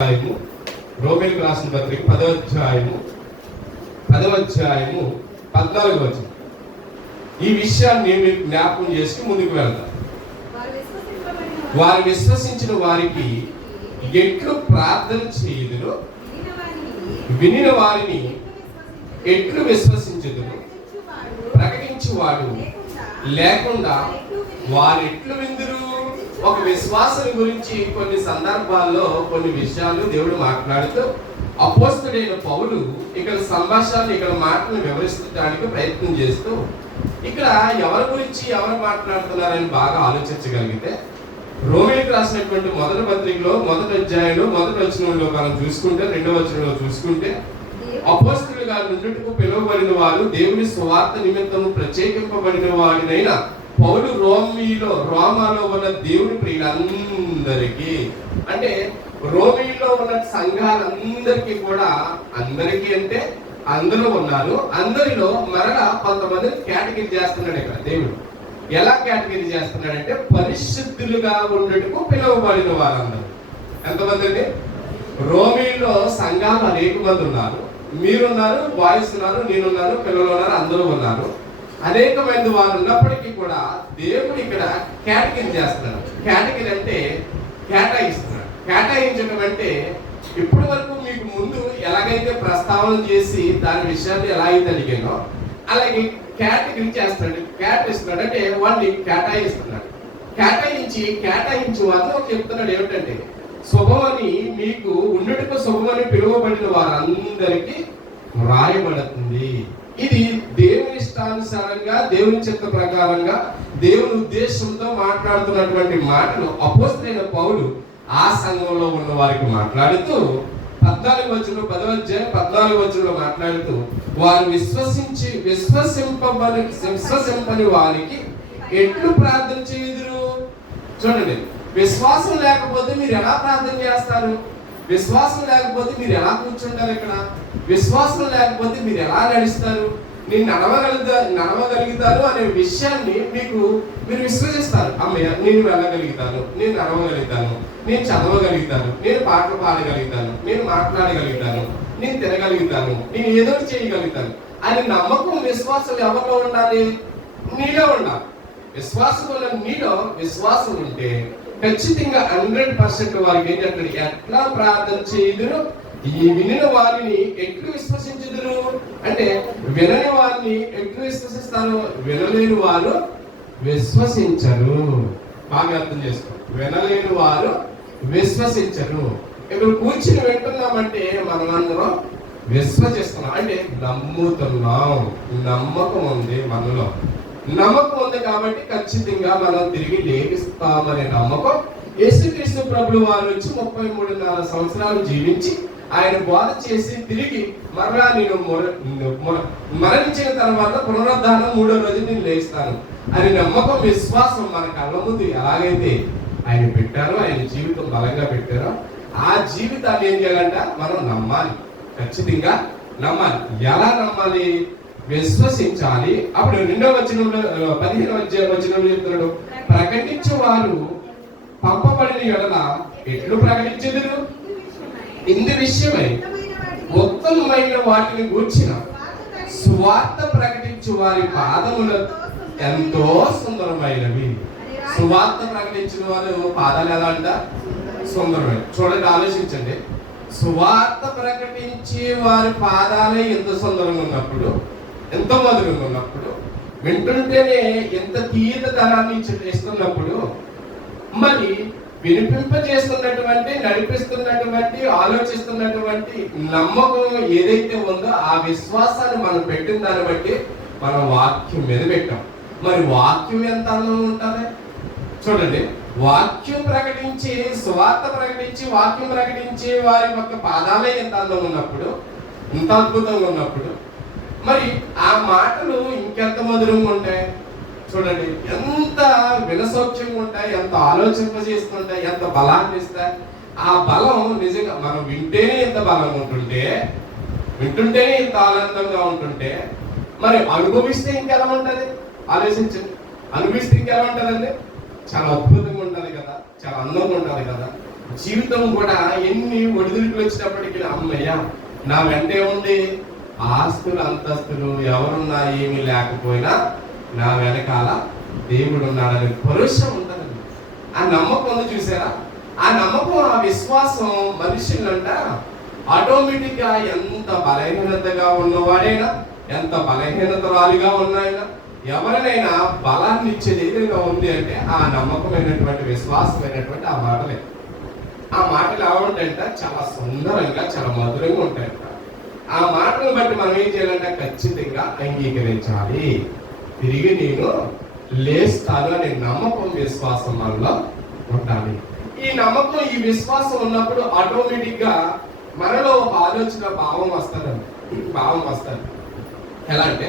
రోమీయులకు రాసిన పత్రిక 10వ అధ్యాయము 14వ వచనం. ఈ విషయాన్ని మీరు జ్ఞాపకం చేసి ముందుకు వెళ్తారు. వారు విశ్వసించిన వారికి ఎట్లు ప్రార్థన చేయుదురో వినిన వారిని ఎట్లు విశ్వసించుదురు ప్రకటించువాడు లేకుండా వారు ఎట్లు విందురు. ఒక విశ్వాసం గురించి కొన్ని సందర్భాల్లో కొన్ని విషయాలు దేవుడు మాట్లాడుతూ అపోస్తలుడైన పౌలు ఇక్కడ సంభాషణలు ఇక్కడ మాటలను వివరించడానికి ప్రయత్నం చేస్తూ ఇక్కడ ఎవరి గురించి ఎవరు మాట్లాడుతున్నారని బాగా ఆలోచించగలిగితే రోమీయులకు రాసినటువంటి మొదటి పత్రికలో మొదటి అధ్యాయంలో మొదటి వచనంలో మనం చూసుకుంటే 2వ వచనంలో చూసుకుంటే అపోస్తలులుగా నుండుటకు పిలువబడిన వారు దేవుని సువార్త నిమిత్తం ప్రత్యేకింపబడిన వారినైనా పౌలు రోమాలో ఉన్న దేవుని ప్రియులందరికీ, అంటే రోమీలో ఉన్న సంఘాలందరికీ కూడా, అందరికీ అంటే అందరూ ఉన్నారు, అందరిలో మరలా కొంతమందిని కేటగిరీ చేస్తున్నాడు ఇక్కడ దేవుడు. ఎలా కేటగిరీ చేస్తున్నాడంటే పరిశుద్ధులుగా ఉండటకు పిలువబడిన వారందరూ. ఎంతమంది అండి? రోమీలో సంఘాలు అనేక మంది ఉన్నారు. మీరున్నారు, బాయ్స్ ఉన్నారు, నేనున్నాను, పిల్లలు ఉన్నారు, అందరూ ఉన్నారు. అనేకమైన వారు ఉన్నప్పటికీ కూడా దేవుడు ఇక్కడ కేటగిరీ చేస్తున్నాడు. కేటగిరీ అంటే కేటాయిస్తున్నాడు. కేటాయించడం అంటే ఇప్పటి వరకు మీకు ముందు ఎలాగైతే ప్రస్తావన చేసి దాని విషయాన్ని ఎలా అయితే అడిగానో అలాగే కేటగిరీ చేస్తున్నాడు, కేటాయిస్తున్నాడు. అంటే వాడిని కేటాయిస్తున్నాడు. కేటాయించి వాళ్ళు చెప్తున్నాడు ఏమిటంటే శుభమని, మీకు ఉన్నట్టుకు శుభమని పిలువబడిన వారందరికీ వ్రాయబడుతుంది. ఇది దేవుని ఇష్టానుసారంగా, దేవుని చిత్త ప్రకారంగా, దేవుని ఉద్దేశంతో మాట్లాడుతున్నటువంటి మాటలు అపోస్తలుడైన పౌలు ఆ సంఘంలో ఉన్న వారికి మాట్లాడుతూ 14వ వచనంలో 10వ అధ్యాయం 14వ వచనంలో మాట్లాడుతూ వారు విశ్వసింపని వారికి ఎట్లు ప్రార్థన చేయుదురు. చూడండి, విశ్వాసం లేకపోతే మీరు ఎలా ప్రార్థన చేస్తారు? విశ్వాసం లేకపోతే మీరు ఎలా కూర్చుంటారు? ఇక్కడ విశ్వాసం లేకపోతే మీరు ఎలా నడుస్తారు? నేను నడవగలుగుతాను అనే విషయాన్ని మీరు విశ్వసిస్తారు. అమ్మయ్య, నేను వెళ్ళగలుగుతాను, నేను నడవగలుగుతాను, నేను చదవగలుగుతాను, నేను పాటలు పాడగలుగుతాను, నేను మాట్లాడగలుగుతాను, నేను తినగలుగుతాను, నేను ఏదో చేయగలుగుతాను అని నమ్మకం, విశ్వాసం ఎవరిలో ఉండాలి? నీలో ఉండాలి. విశ్వాసం ఉన్న నీలో విశ్వాసం ఉంటే ఖచ్చితంగా 100% వారికి ఏంటంటే ఎట్లా ప్రార్థన చేయుదురు, ఈ వినిన వారిని ఎట్లు విశ్వసించుదురు. అంటే వినని వారిని ఎట్లు విశ్వసిస్తారు? వినలేని వారు విశ్వసించరు. బాగా అర్థం చేసుకో, వినలేని వారు విశ్వసించరు. ఇప్పుడు కూర్చుని వింటున్నామంటే మనమందరం విశ్వసిస్తున్నాం, అంటే నమ్ముతున్నాం. నమ్మకం ఉంది మనలో. నమ్మకం ఉంది కాబట్టి ఖచ్చితంగా మనం తిరిగి లేపిస్తామనే నమ్మకం. యేసుక్రీస్తు ప్రభువు వారు వచ్చి 33.5 సంవత్సరాలు జీవించి ఆయన బోధ చేసి తిరిగి మరలా నేను మరణించిన తర్వాత పునరుద్ధానం 3వ రోజు నేను లేస్తాను అని నమ్మకం, విశ్వాసం మన కళ్ళ ముందు ఎలాగైతే ఆయన పెట్టారో, ఆయన జీవితం బలంగా పెట్టారో ఆ జీవితాన్ని ఏం చేయాలంట? మనం నమ్మాలి, ఖచ్చితంగా నమ్మాలి. ఎలా నమ్మాలి? విశ్వసించాలి. అప్పుడు 2వ వచనంలో 15వ వచనంలో చెప్తున్నాడు, ప్రకటించే వారు పంపబడిన ఎడల ఎట్లు ప్రకటించెదరు? ఇందు విషయమై ఉత్తమమైన వాటిని గూర్చిన సువార్త ప్రకటించు వారి పాదములు ఎంతో సుందరమైనవి. సువార్త ప్రకటించిన వారు పాదాలు ఎలా అంట? సుందరమైన. చూడండి, ఆలోచించండి. సువార్త ప్రకటించే వారి పాదాలే ఎంత సుందరంగా ఉన్నప్పుడు, ఎంత మధురంగా ఉన్నప్పుడు, వింటుంటేనే ఎంత తీయదనాన్ని ఇస్తున్నప్పుడు, మరి వినిపింపజేస్తున్నటువంటి, నడిపిస్తున్నటువంటి, ఆలోచిస్తున్నటువంటి నమ్మకం ఏదైతే ఉందో ఆ విశ్వాసాన్ని మనం పెట్టిన దాన్ని బట్టి మనం వాక్యం మీద పెట్టాం. మరి వాక్యం ఎంత అందంగా ఉంటుంది చూడండి. వాక్యం ప్రకటించి, స్వార్థ ప్రకటించి, వాక్యం ప్రకటించి వారి యొక్క పాదాలే ఎంత అందంగా ఉన్నప్పుడు, ఎంత అద్భుతంగా ఉన్నప్పుడు, మరి ఆ మాటలు ఇంకెంత మధురంగా ఉంటాయి చూడండి. ఎంత వినసౌఖ్యంగా ఉంటాయి, ఎంత ఆలోచింపజేస్తుంటాయి, ఎంత బలాన్ని ఇస్తాయి. ఆ బలం నిజంగా మనం వింటేనే ఎంత బలంగా ఉంటుంటే, వింటుంటేనే ఎంత ఆనందంగా ఉంటుంటే, మరి అనుభవిస్తే ఇంకెలా ఉంటుంది? ఆలోచించండి. అనుభవిస్తే ఇంకెలా ఉంటుందండి? చాలా అద్భుతంగా ఉంటుంది కదా, చాలా అందంగా ఉంటుంది కదా. జీవితం కూడా ఎన్ని ఒడిదుడుకులు వచ్చినప్పటికీ అమ్మయ్య నా వెంటే ఉంది, ఆస్తులు అంతస్తులు ఎవరున్నా ఏమీ లేకపోయినా నా వెనకాల దేవుడు ఉన్నాడని భరోసా ఉంటుందండి. ఆ నమ్మకం ఉంది చూసారా? ఆ నమ్మకం, ఆ విశ్వాసం మనుషులంట ఆటోమేటిక్ గా ఎంత బలహీనతగా ఉన్నవాడైనా, ఎంత బలహీనతరాలుగా ఉన్నాయినా, ఎవరినైనా బలాన్ని ఇచ్చేది ఏదైనా ఉంది అంటే ఆ నమ్మకమైనటువంటి విశ్వాసమైనటువంటి ఆ మాటలే. ఆ మాటలు ఎలా ఉంటాయంట? చాలా సుందరంగా, చాలా మధురంగా ఉంటాయంట. ఆ మాటలను బట్టి మనం ఏం చేయాలంటే ఖచ్చితంగా అంగీకరించాలి. తిరిగి నేను లేస్తాను అనే నమ్మకం, విశ్వాసం మనలో ఉండాలి. ఈ నమ్మకం, ఈ విశ్వాసం ఉన్నప్పుడు ఆటోమేటిక్ గా మనలో ఒక ఆలోచన భావం వస్తుంది. ఎలా అంటే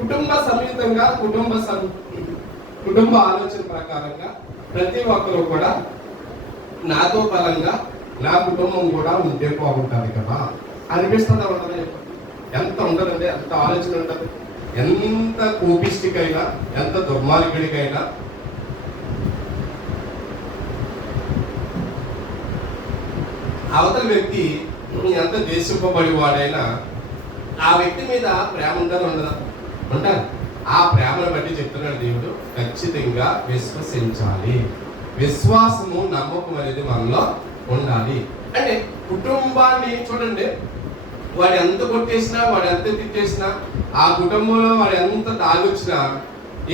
కుటుంబ సమేతంగా, కుటుంబ ఆలోచన ప్రకారంగా ప్రతి ఒక్కరు కూడా నాతో బలంగా నా కుటుంబం కూడా ఉంటే బాగుంటుంది కదా అనిపిస్తుందా? ఉండదు? ఎంత ఉండదండి, ఎంత ఆలోచన ఉంటుంది. ఎంత కోపిష్టికైనా, ఎంత దుర్మార్గుడికైనా అవతల వ్యక్తి ఎంత దేశింపబడి వాడైనా ఆ వ్యక్తి మీద ప్రేమ ఉండదా? ఉంటారు. ఆ ప్రేమను బట్టి చెప్తున్నాడు దేవుడు, ఖచ్చితంగా విశ్వసించాలి. విశ్వాసము, నమ్మకం అనేది మనలో ఉండాలి. అంటే కుటుంబాన్ని చూడండి, వాడు ఎంత కొట్టేసినా, వాడు ఎంత తిట్టేసినా, ఆ కుటుంబంలో వాడు ఎంత తాగొచ్చినా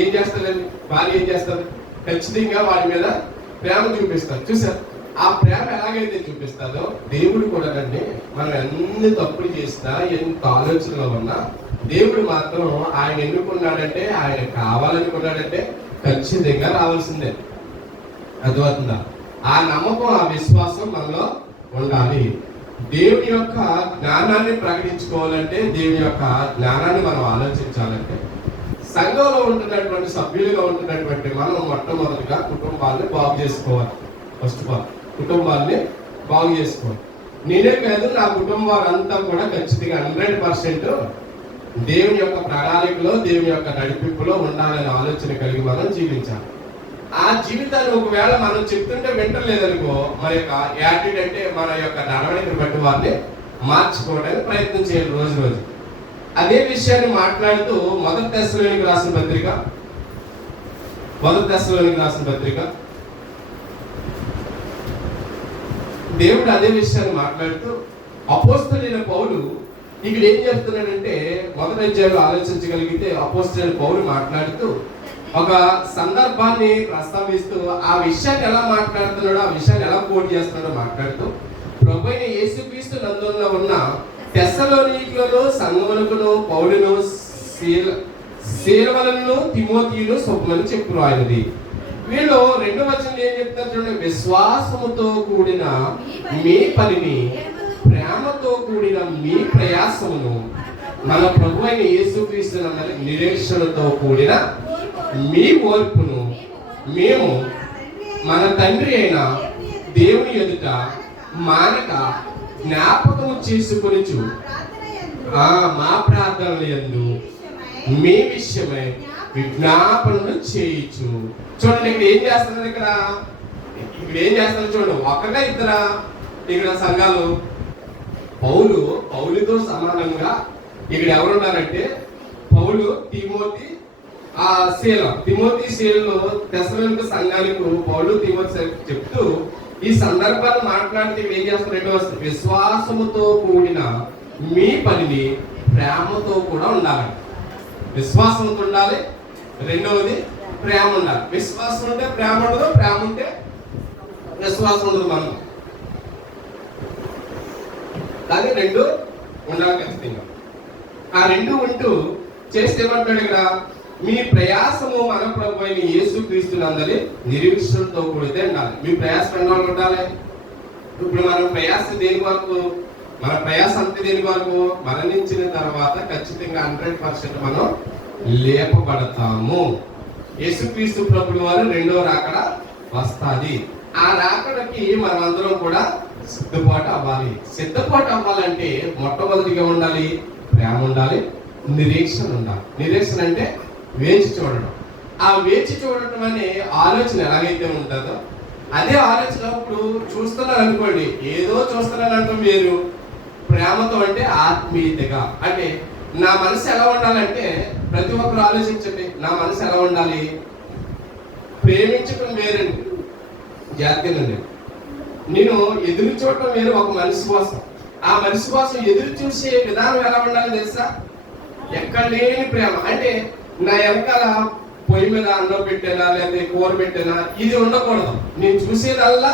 ఏం చేస్తాడండి? భార్య ఏం చేస్తారు? ఖచ్చితంగా వాడి మీద ప్రేమ చూపిస్తారు. చూసారు? ఆ ప్రేమ ఎలాగైతే చూపిస్తారో దేవుడు కూడా అండి, మనం ఎన్ని తప్పులు చేసినా, ఎంత ఆలోచనలో ఉన్నా, దేవుడు మాత్రం ఆయన ఎన్నుకున్నాడంటే, ఆయన కావాలనుకున్నాడంటే ఖచ్చితంగా రావాల్సిందే. అర్థమవుతుందా? ఆ నమ్మకం, ఆ విశ్వాసం మనలో ఉండాలి. దేవుని యొక్క జ్ఞానాన్ని ప్రకటించుకోవాలంటే, దేవుని యొక్క జ్ఞానాన్ని మనం ఆలోచించాలంటే, సంఘంలో ఉంటున్నటువంటి సభ్యులుగా ఉంటున్నటువంటి మనం మొట్టమొదటిగా కుటుంబాన్ని బాగు చేసుకోవాలి. ఫస్ట్ ఆఫ్ ఆల్ కుటుంబాన్ని బాగు చేసుకోవాలి. నేనే కాదు, నా కుటుంబం వారంతా కూడా ఖచ్చితంగా 100% దేవుని యొక్క ప్రణాళికలో, దేవుని యొక్క నడిపింపులో ఉండాలనే ఆలోచన కలిగి మనం జీవించాలి. ఆ జీవితాన్ని ఒకవేళ మనం చెప్తుంటే వింటలేదనుకో, మన యొక్క యాటిట్యూడ్ అంటే మన యొక్క నడవడికను బట్టి వారిని మార్చుకోవడానికి ప్రయత్నం చేయాలి రోజు. అదే విషయాన్ని మాట్లాడుతూ మొదటి దశలోనికి రాసిన పత్రిక దేవుడు అదే విషయాన్ని మాట్లాడుతూ అపోస్తలుడైన పౌలు ఇక్కడ ఏం చెప్తున్నాడంటే, మొదటి అధ్యాయంలో ఆలోచించగలిగితే అపోస్తలుడైన పౌలు మాట్లాడుతూ ఒక సందర్భాన్ని ప్రస్తావిస్తూ ఆ విషయాన్ని ఎలా మాట్లాడుతున్నాడో, ఆ విషయాన్ని ఎలా కోట్ చేస్తున్నాడో మాట్లాడుతూ, ప్రభువైన యేసుక్రీస్తు నందున ఉన్న తెస్సలోనికీయులలో సంఘమునకును పౌలును సీలవలను తిమోతియును శుభమని చెప్పురు ఆయనది. వీళ్ళు 2వ వచనంలో ఏం చెప్తారు చూడండి, విశ్వాసముతో కూడిన మీ పనిని, ప్రేమతో కూడిన మీ ప్రయాసమును మన ప్రభువైన యేసుక్రీస్తు నందు నిరీక్షణతో కూడిన మీ ఓర్పును మేము మన తండ్రి అయిన దేవుని ఎదుట మానక జ్ఞాపకము చేసుకొనుచు మా ప్రార్థనల యందు మీ విషయమై విజ్ఞాపనలు చేయించు. చూడండి, ఇక్కడ ఏం చేస్తున్నారు? ఇక్కడ ఏం చేస్తున్నారు చూడండి. ఒకగా ఇద్దరా? ఇక్కడ సంఘాలు పౌలుతో సమానంగా ఇక్కడ ఎవరున్నారంటే పౌలు, తిమోతి, తిమోతి శీలలో తెస్సలోనిక సంఘానికి పౌలు, తిమోతి చెప్తూ ఈ సందర్భాన్ని మాట్లాడితే ఏం చేస్తున్నారు? విశ్వాసముతో కూడిన మీ పనిని ప్రేమతో కూడా ఉండాలి. విశ్వాసంతో ఉండాలి. రెండవది ప్రేమ ఉండాలి. విశ్వాసం ఉంటే ప్రేమ ఉండదు, ప్రేమ ఉంటే విశ్వాసం ఉండదు. మనం కానీ రెండు ఉండాలి ఖచ్చితంగా. ఆ రెండు ఉంటూ చేస్తే ఏమంటాడు ఇక్కడ, మీ ప్రయాసము మన ప్రభువైన యేసుక్రీస్తు నందలి నిరీక్షణతో కూడితే ఉండాలి. మీ ప్రయాసం ఎన్నాళ్ళు ఉండాలి? ఇప్పుడు మనం ప్రయాస దేని వరకు? మన ప్రయాస అంతే దేని వరకు? మరణించిన తర్వాత ఖచ్చితంగా 100% మనం లేపబడతాము. యేసుక్రీస్తు ప్రభువు వారు 2వ రాకడ వస్తాది. ఆ రాకడకి మనమందరం కూడా సిద్ధపాటు అవ్వాలి. సిద్ధపాటు అవ్వాలంటే మొట్టమొదటిగా ఉండాలి ప్రేమ ఉండాలి, నిరీక్షణ ఉండాలి. నిరీక్షణ అంటే వేచి చూడడం. ఆ వేచి చూడటం అనే ఆలోచన ఎలాగైతే ఉంటుందో అదే ఆలోచన ఇప్పుడు చూస్తున్నారు అనుకోండి, ఏదో చూస్తున్నారంటే మీరు ప్రేమతో అంటే ఆత్మీయతగా అంటే నా మనసు ఎలా ఉండాలంటే ప్రతి ఒక్కరు ఆలోచించండి, నా మనసు ఎలా ఉండాలి? ప్రేమించడం వేరండి, జాగ్రత్తగా నేను ఎదురు చూడటం వేరు. ఒక మనిషి కోసం, ఆ మనిషి కోసం ఎదురు చూసే విధానం ఎలా ఉండాలి తెలుసా? ఎక్కడ లేని ప్రేమ. అంటే నా వెనకాల పొయ్యి మీద అన్నం పెట్టానా లేకపోతే కూర పెట్టానా ఇది ఉండకూడదు. నేను చూసేదల్లా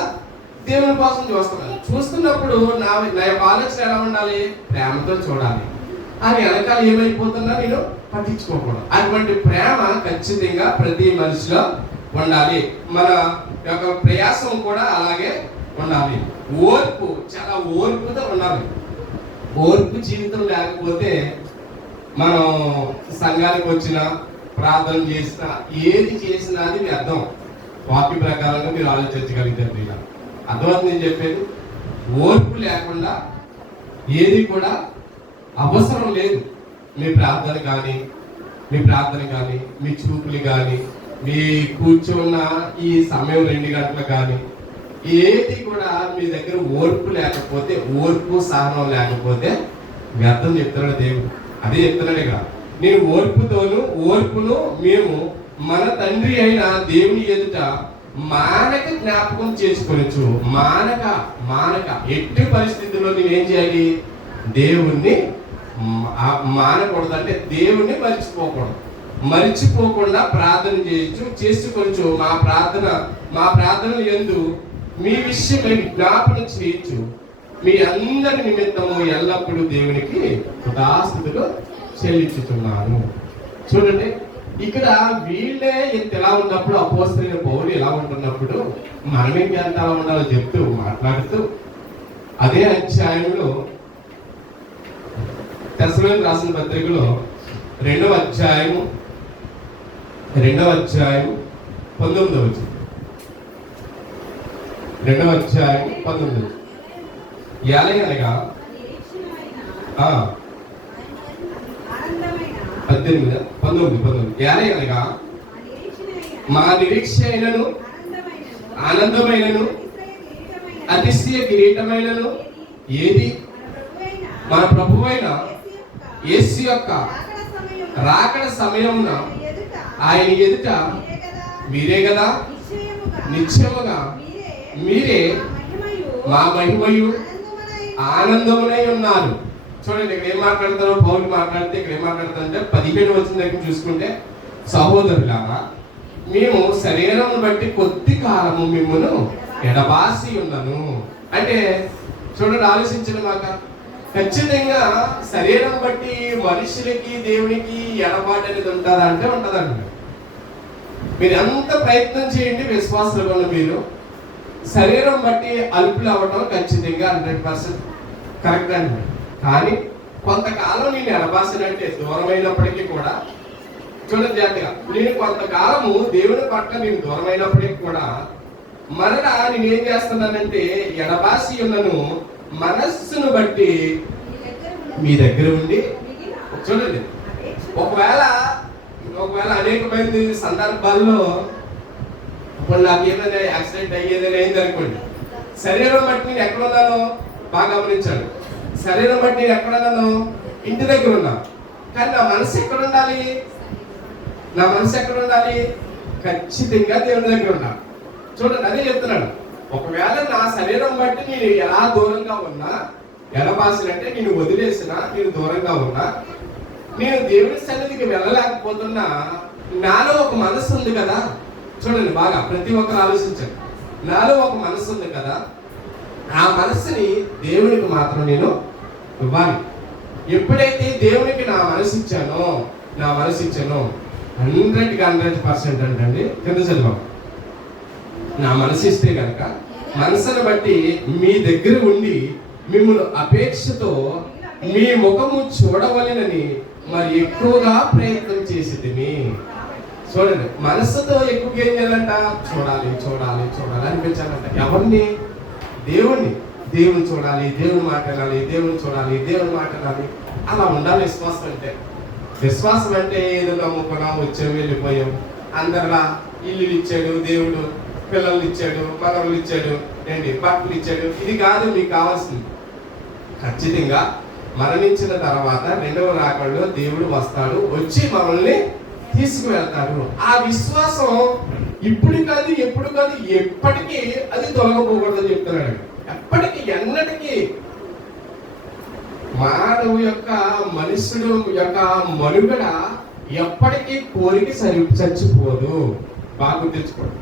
దేవుని కోసం చూస్తున్నాను. చూస్తున్నప్పుడు నా యొక్క ఆలోచన ఎలా ఉండాలి? ప్రేమతో చూడాలి. అది వెనకాల ఏమైపోతున్నా నేను పట్టించుకోకూడదు. అటువంటి ప్రేమ ఖచ్చితంగా ప్రతి మనిషిలో ఉండాలి. మన యొక్క ప్రయాసం కూడా అలాగే ఉండాలి. ఓర్పు, చాలా ఓర్పుతో ఉండాలి. ఓర్పు జీవితం లేకపోతే మనం సంఘానికి వచ్చినా ప్రార్థన చేసినా ఏది చేసినా అది వ్యర్థం. వాక్య ప్రకారంగా మీరు ఆలోచించగలుగుతారు. ఇలా అర్థమవుతుంది నేను చెప్పేది. ఓర్పు లేకుండా ఏది కూడా అవసరం లేదు. మీ ప్రార్థన కానీ మీ చూపులు కానీ మీ కూర్చున్న ఈ సమయం 2 గంటలు కానీ ఏది కూడా మీ దగ్గర ఓర్పు లేకపోతే, ఓర్పు సహనం లేకపోతే వ్యర్థం చెప్తున్నాడు దేవుడు. అదే చెప్తున్నాడు ఇక, నేను ఓర్పును మేము మన తండ్రి అయిన దేవుని ఎదుట మానక జ్ఞాపకం చేసుకొనొచ్చు. మానక ఎట్టి పరిస్థితుల్లో నేనేం చేయాలి? దేవుణ్ణి మానకూడదు. అంటే దేవుణ్ణి మరిచిపోకుండా ప్రార్థన చేసుకొనొచ్చు. మా ప్రార్థన యందు మీ విషయమై జ్ఞాపన చేయొచ్చు. మీ అందరి నిమిత్తము ఎల్లప్పుడూ దేవునికి కృతజ్ఞతలు చెల్లించుతున్నాను. చూడండి, ఇక్కడ వీళ్ళే ఇంత ఎలా ఉన్నప్పుడు, అపోస్తలుడైన పౌలు ఎలా ఉంటున్నప్పుడు మనం ఇంకా ఎంత ఎలా ఉండాలో చెప్తూ మాట్లాడుతూ అదే అధ్యాయంలో తెస్సలోనికీయులకు రాసిన పత్రికలో 2వ అధ్యాయం 19వ వచనం. 2వ అధ్యాయం 19. ఎలాగనగా 19 ఎలాగనగా మా నిరీక్ష అయినను ఆనందమైనను అతిశయ కిరీటమైనను ఏది? మన ప్రభువైన యేసు యొక్క రాకడ సమయమున ఆయన ఎదుట మీరే కదా నిశ్చయముగా మీరే మా మహిమయు ఆనందమునై ఉన్నారు. చూడండి, ఇక్కడ ఏం మాట్లాడతారో పౌలు మాట్లాడితే ఇక్కడ ఏం మాట్లాడతారంటే 17 వచనం దగ్గర చూసుకుంటే, సహోదరులారా మేము శరీరం బట్టి కొద్ది కాలము మిమ్మును ఎడబాసి ఉన్నను. అంటే చూడండి, ఆలోచించండి. మాక ఖచ్చితంగా శరీరం బట్టి మనుషులకి దేవునికి ఎడబాటు అనేది ఉంటుందా అంటే ఉంటుందండి. మీరు ఎంత ప్రయత్నం చేయండి, విశ్వాసాలు వల్ల మీరు శరీరం బట్టి అలుపులు అవ్వడం ఖచ్చితంగా 100% కరెక్ట్ అండి. కానీ కొంతకాలం నేను ఎడబాసినంటే దూరమైనప్పటికీ కూడా చూడండి జాగ్రత్తగా, నేను కొంతకాలము దేవుని పట్ల నేను దూరమైనప్పటికీ కూడా మరలా నేను ఏం చేస్తున్నానంటే ఎడబాసి ఉన్నను మనస్సును బట్టి మీ దగ్గర ఉండి. చూడండి, ఒకవేళ అనేకమైన సందర్భాల్లో ఇప్పుడు నాకు ఏదైనా యాక్సిడెంట్ అయ్యేదని అయింది అనుకోండి, శరీరం బట్టి నేను ఎక్కడ ఉన్నానో బాగా గమనించాను. శరీరం బట్టి నేను ఎక్కడ ఉన్నాను? ఇంటి దగ్గర ఉన్నా. కానీ నా మనసు ఎక్కడ ఉండాలి? ఖచ్చితంగా దేవుని దగ్గర ఉన్నా. చూడండి, అదే చెప్తున్నాడు. ఒకవేళ నా శరీరం బట్టి నేను ఎలా దూరంగా ఉన్నా, ఎడబాసినంటే నేను వదిలేసినా, నేను దూరంగా ఉన్నా, నేను దేవుని సన్నిధికి వెళ్ళలేకపోతున్నా, నాలో ఒక మనసు ఉంది కదా. చూడండి బాగా, ప్రతి ఒక్కరు ఆలోచించండి. నాలో ఒక మనసు ఉంది కదా, ఆ మనసుని దేవునికి మాత్రం నేను ఇవ్వాలి. ఎప్పుడైతే దేవునికి నా మనసు ఇచ్చానో 100% అంటండి. కింద చదువు, నా మనసు ఇస్తే కనుక మనసును బట్టి మీ దగ్గర ఉండి మిమ్మల్ని అపేక్షతో మీ ముఖము చూడవలెనని మరి ఎక్కువగా ప్రయత్నం చేసేది. చూడండి, మనసుతో ఎక్కువ ఏం చేయాలంట? చూడాలి అనిపించాలంట. ఎవరిని? దేవుని చూడాలి, దేవుని మాట్లాడాలి. అలా ఉండాలి విశ్వాసం అంటే. విశ్వాసం అంటే ఏదో నమ్ముకున్నాం, వచ్చాం, వెళ్ళిపోయాం, అందరిలా ఇల్లు ఇచ్చాడు దేవుడు, పిల్లల్ని ఇచ్చాడు, మనవలు ఇచ్చాడు, ఏంటి బట్టలు ఇచ్చాడు. ఇది కాదు మీకు కావాల్సింది. ఖచ్చితంగా మరణించిన తర్వాత రెండవ రాకడలో దేవుడు వస్తాడు, వచ్చి మనల్ని తీసుకువెళ్తాడు. ఆ విశ్వాసం ఇప్పుడు కాదు, ఎప్పుడు కాదు, ఎప్పటికీ అది తొలగపోకూడదని చెప్తున్నాడు. ఎప్పటికీ, ఎన్నటికీ మానవు యొక్క మనుషుడు యొక్క మనుగడ ఎప్పటికీ కోరిక చచ్చిపోదు. బాగా గుర్తించుకోండి.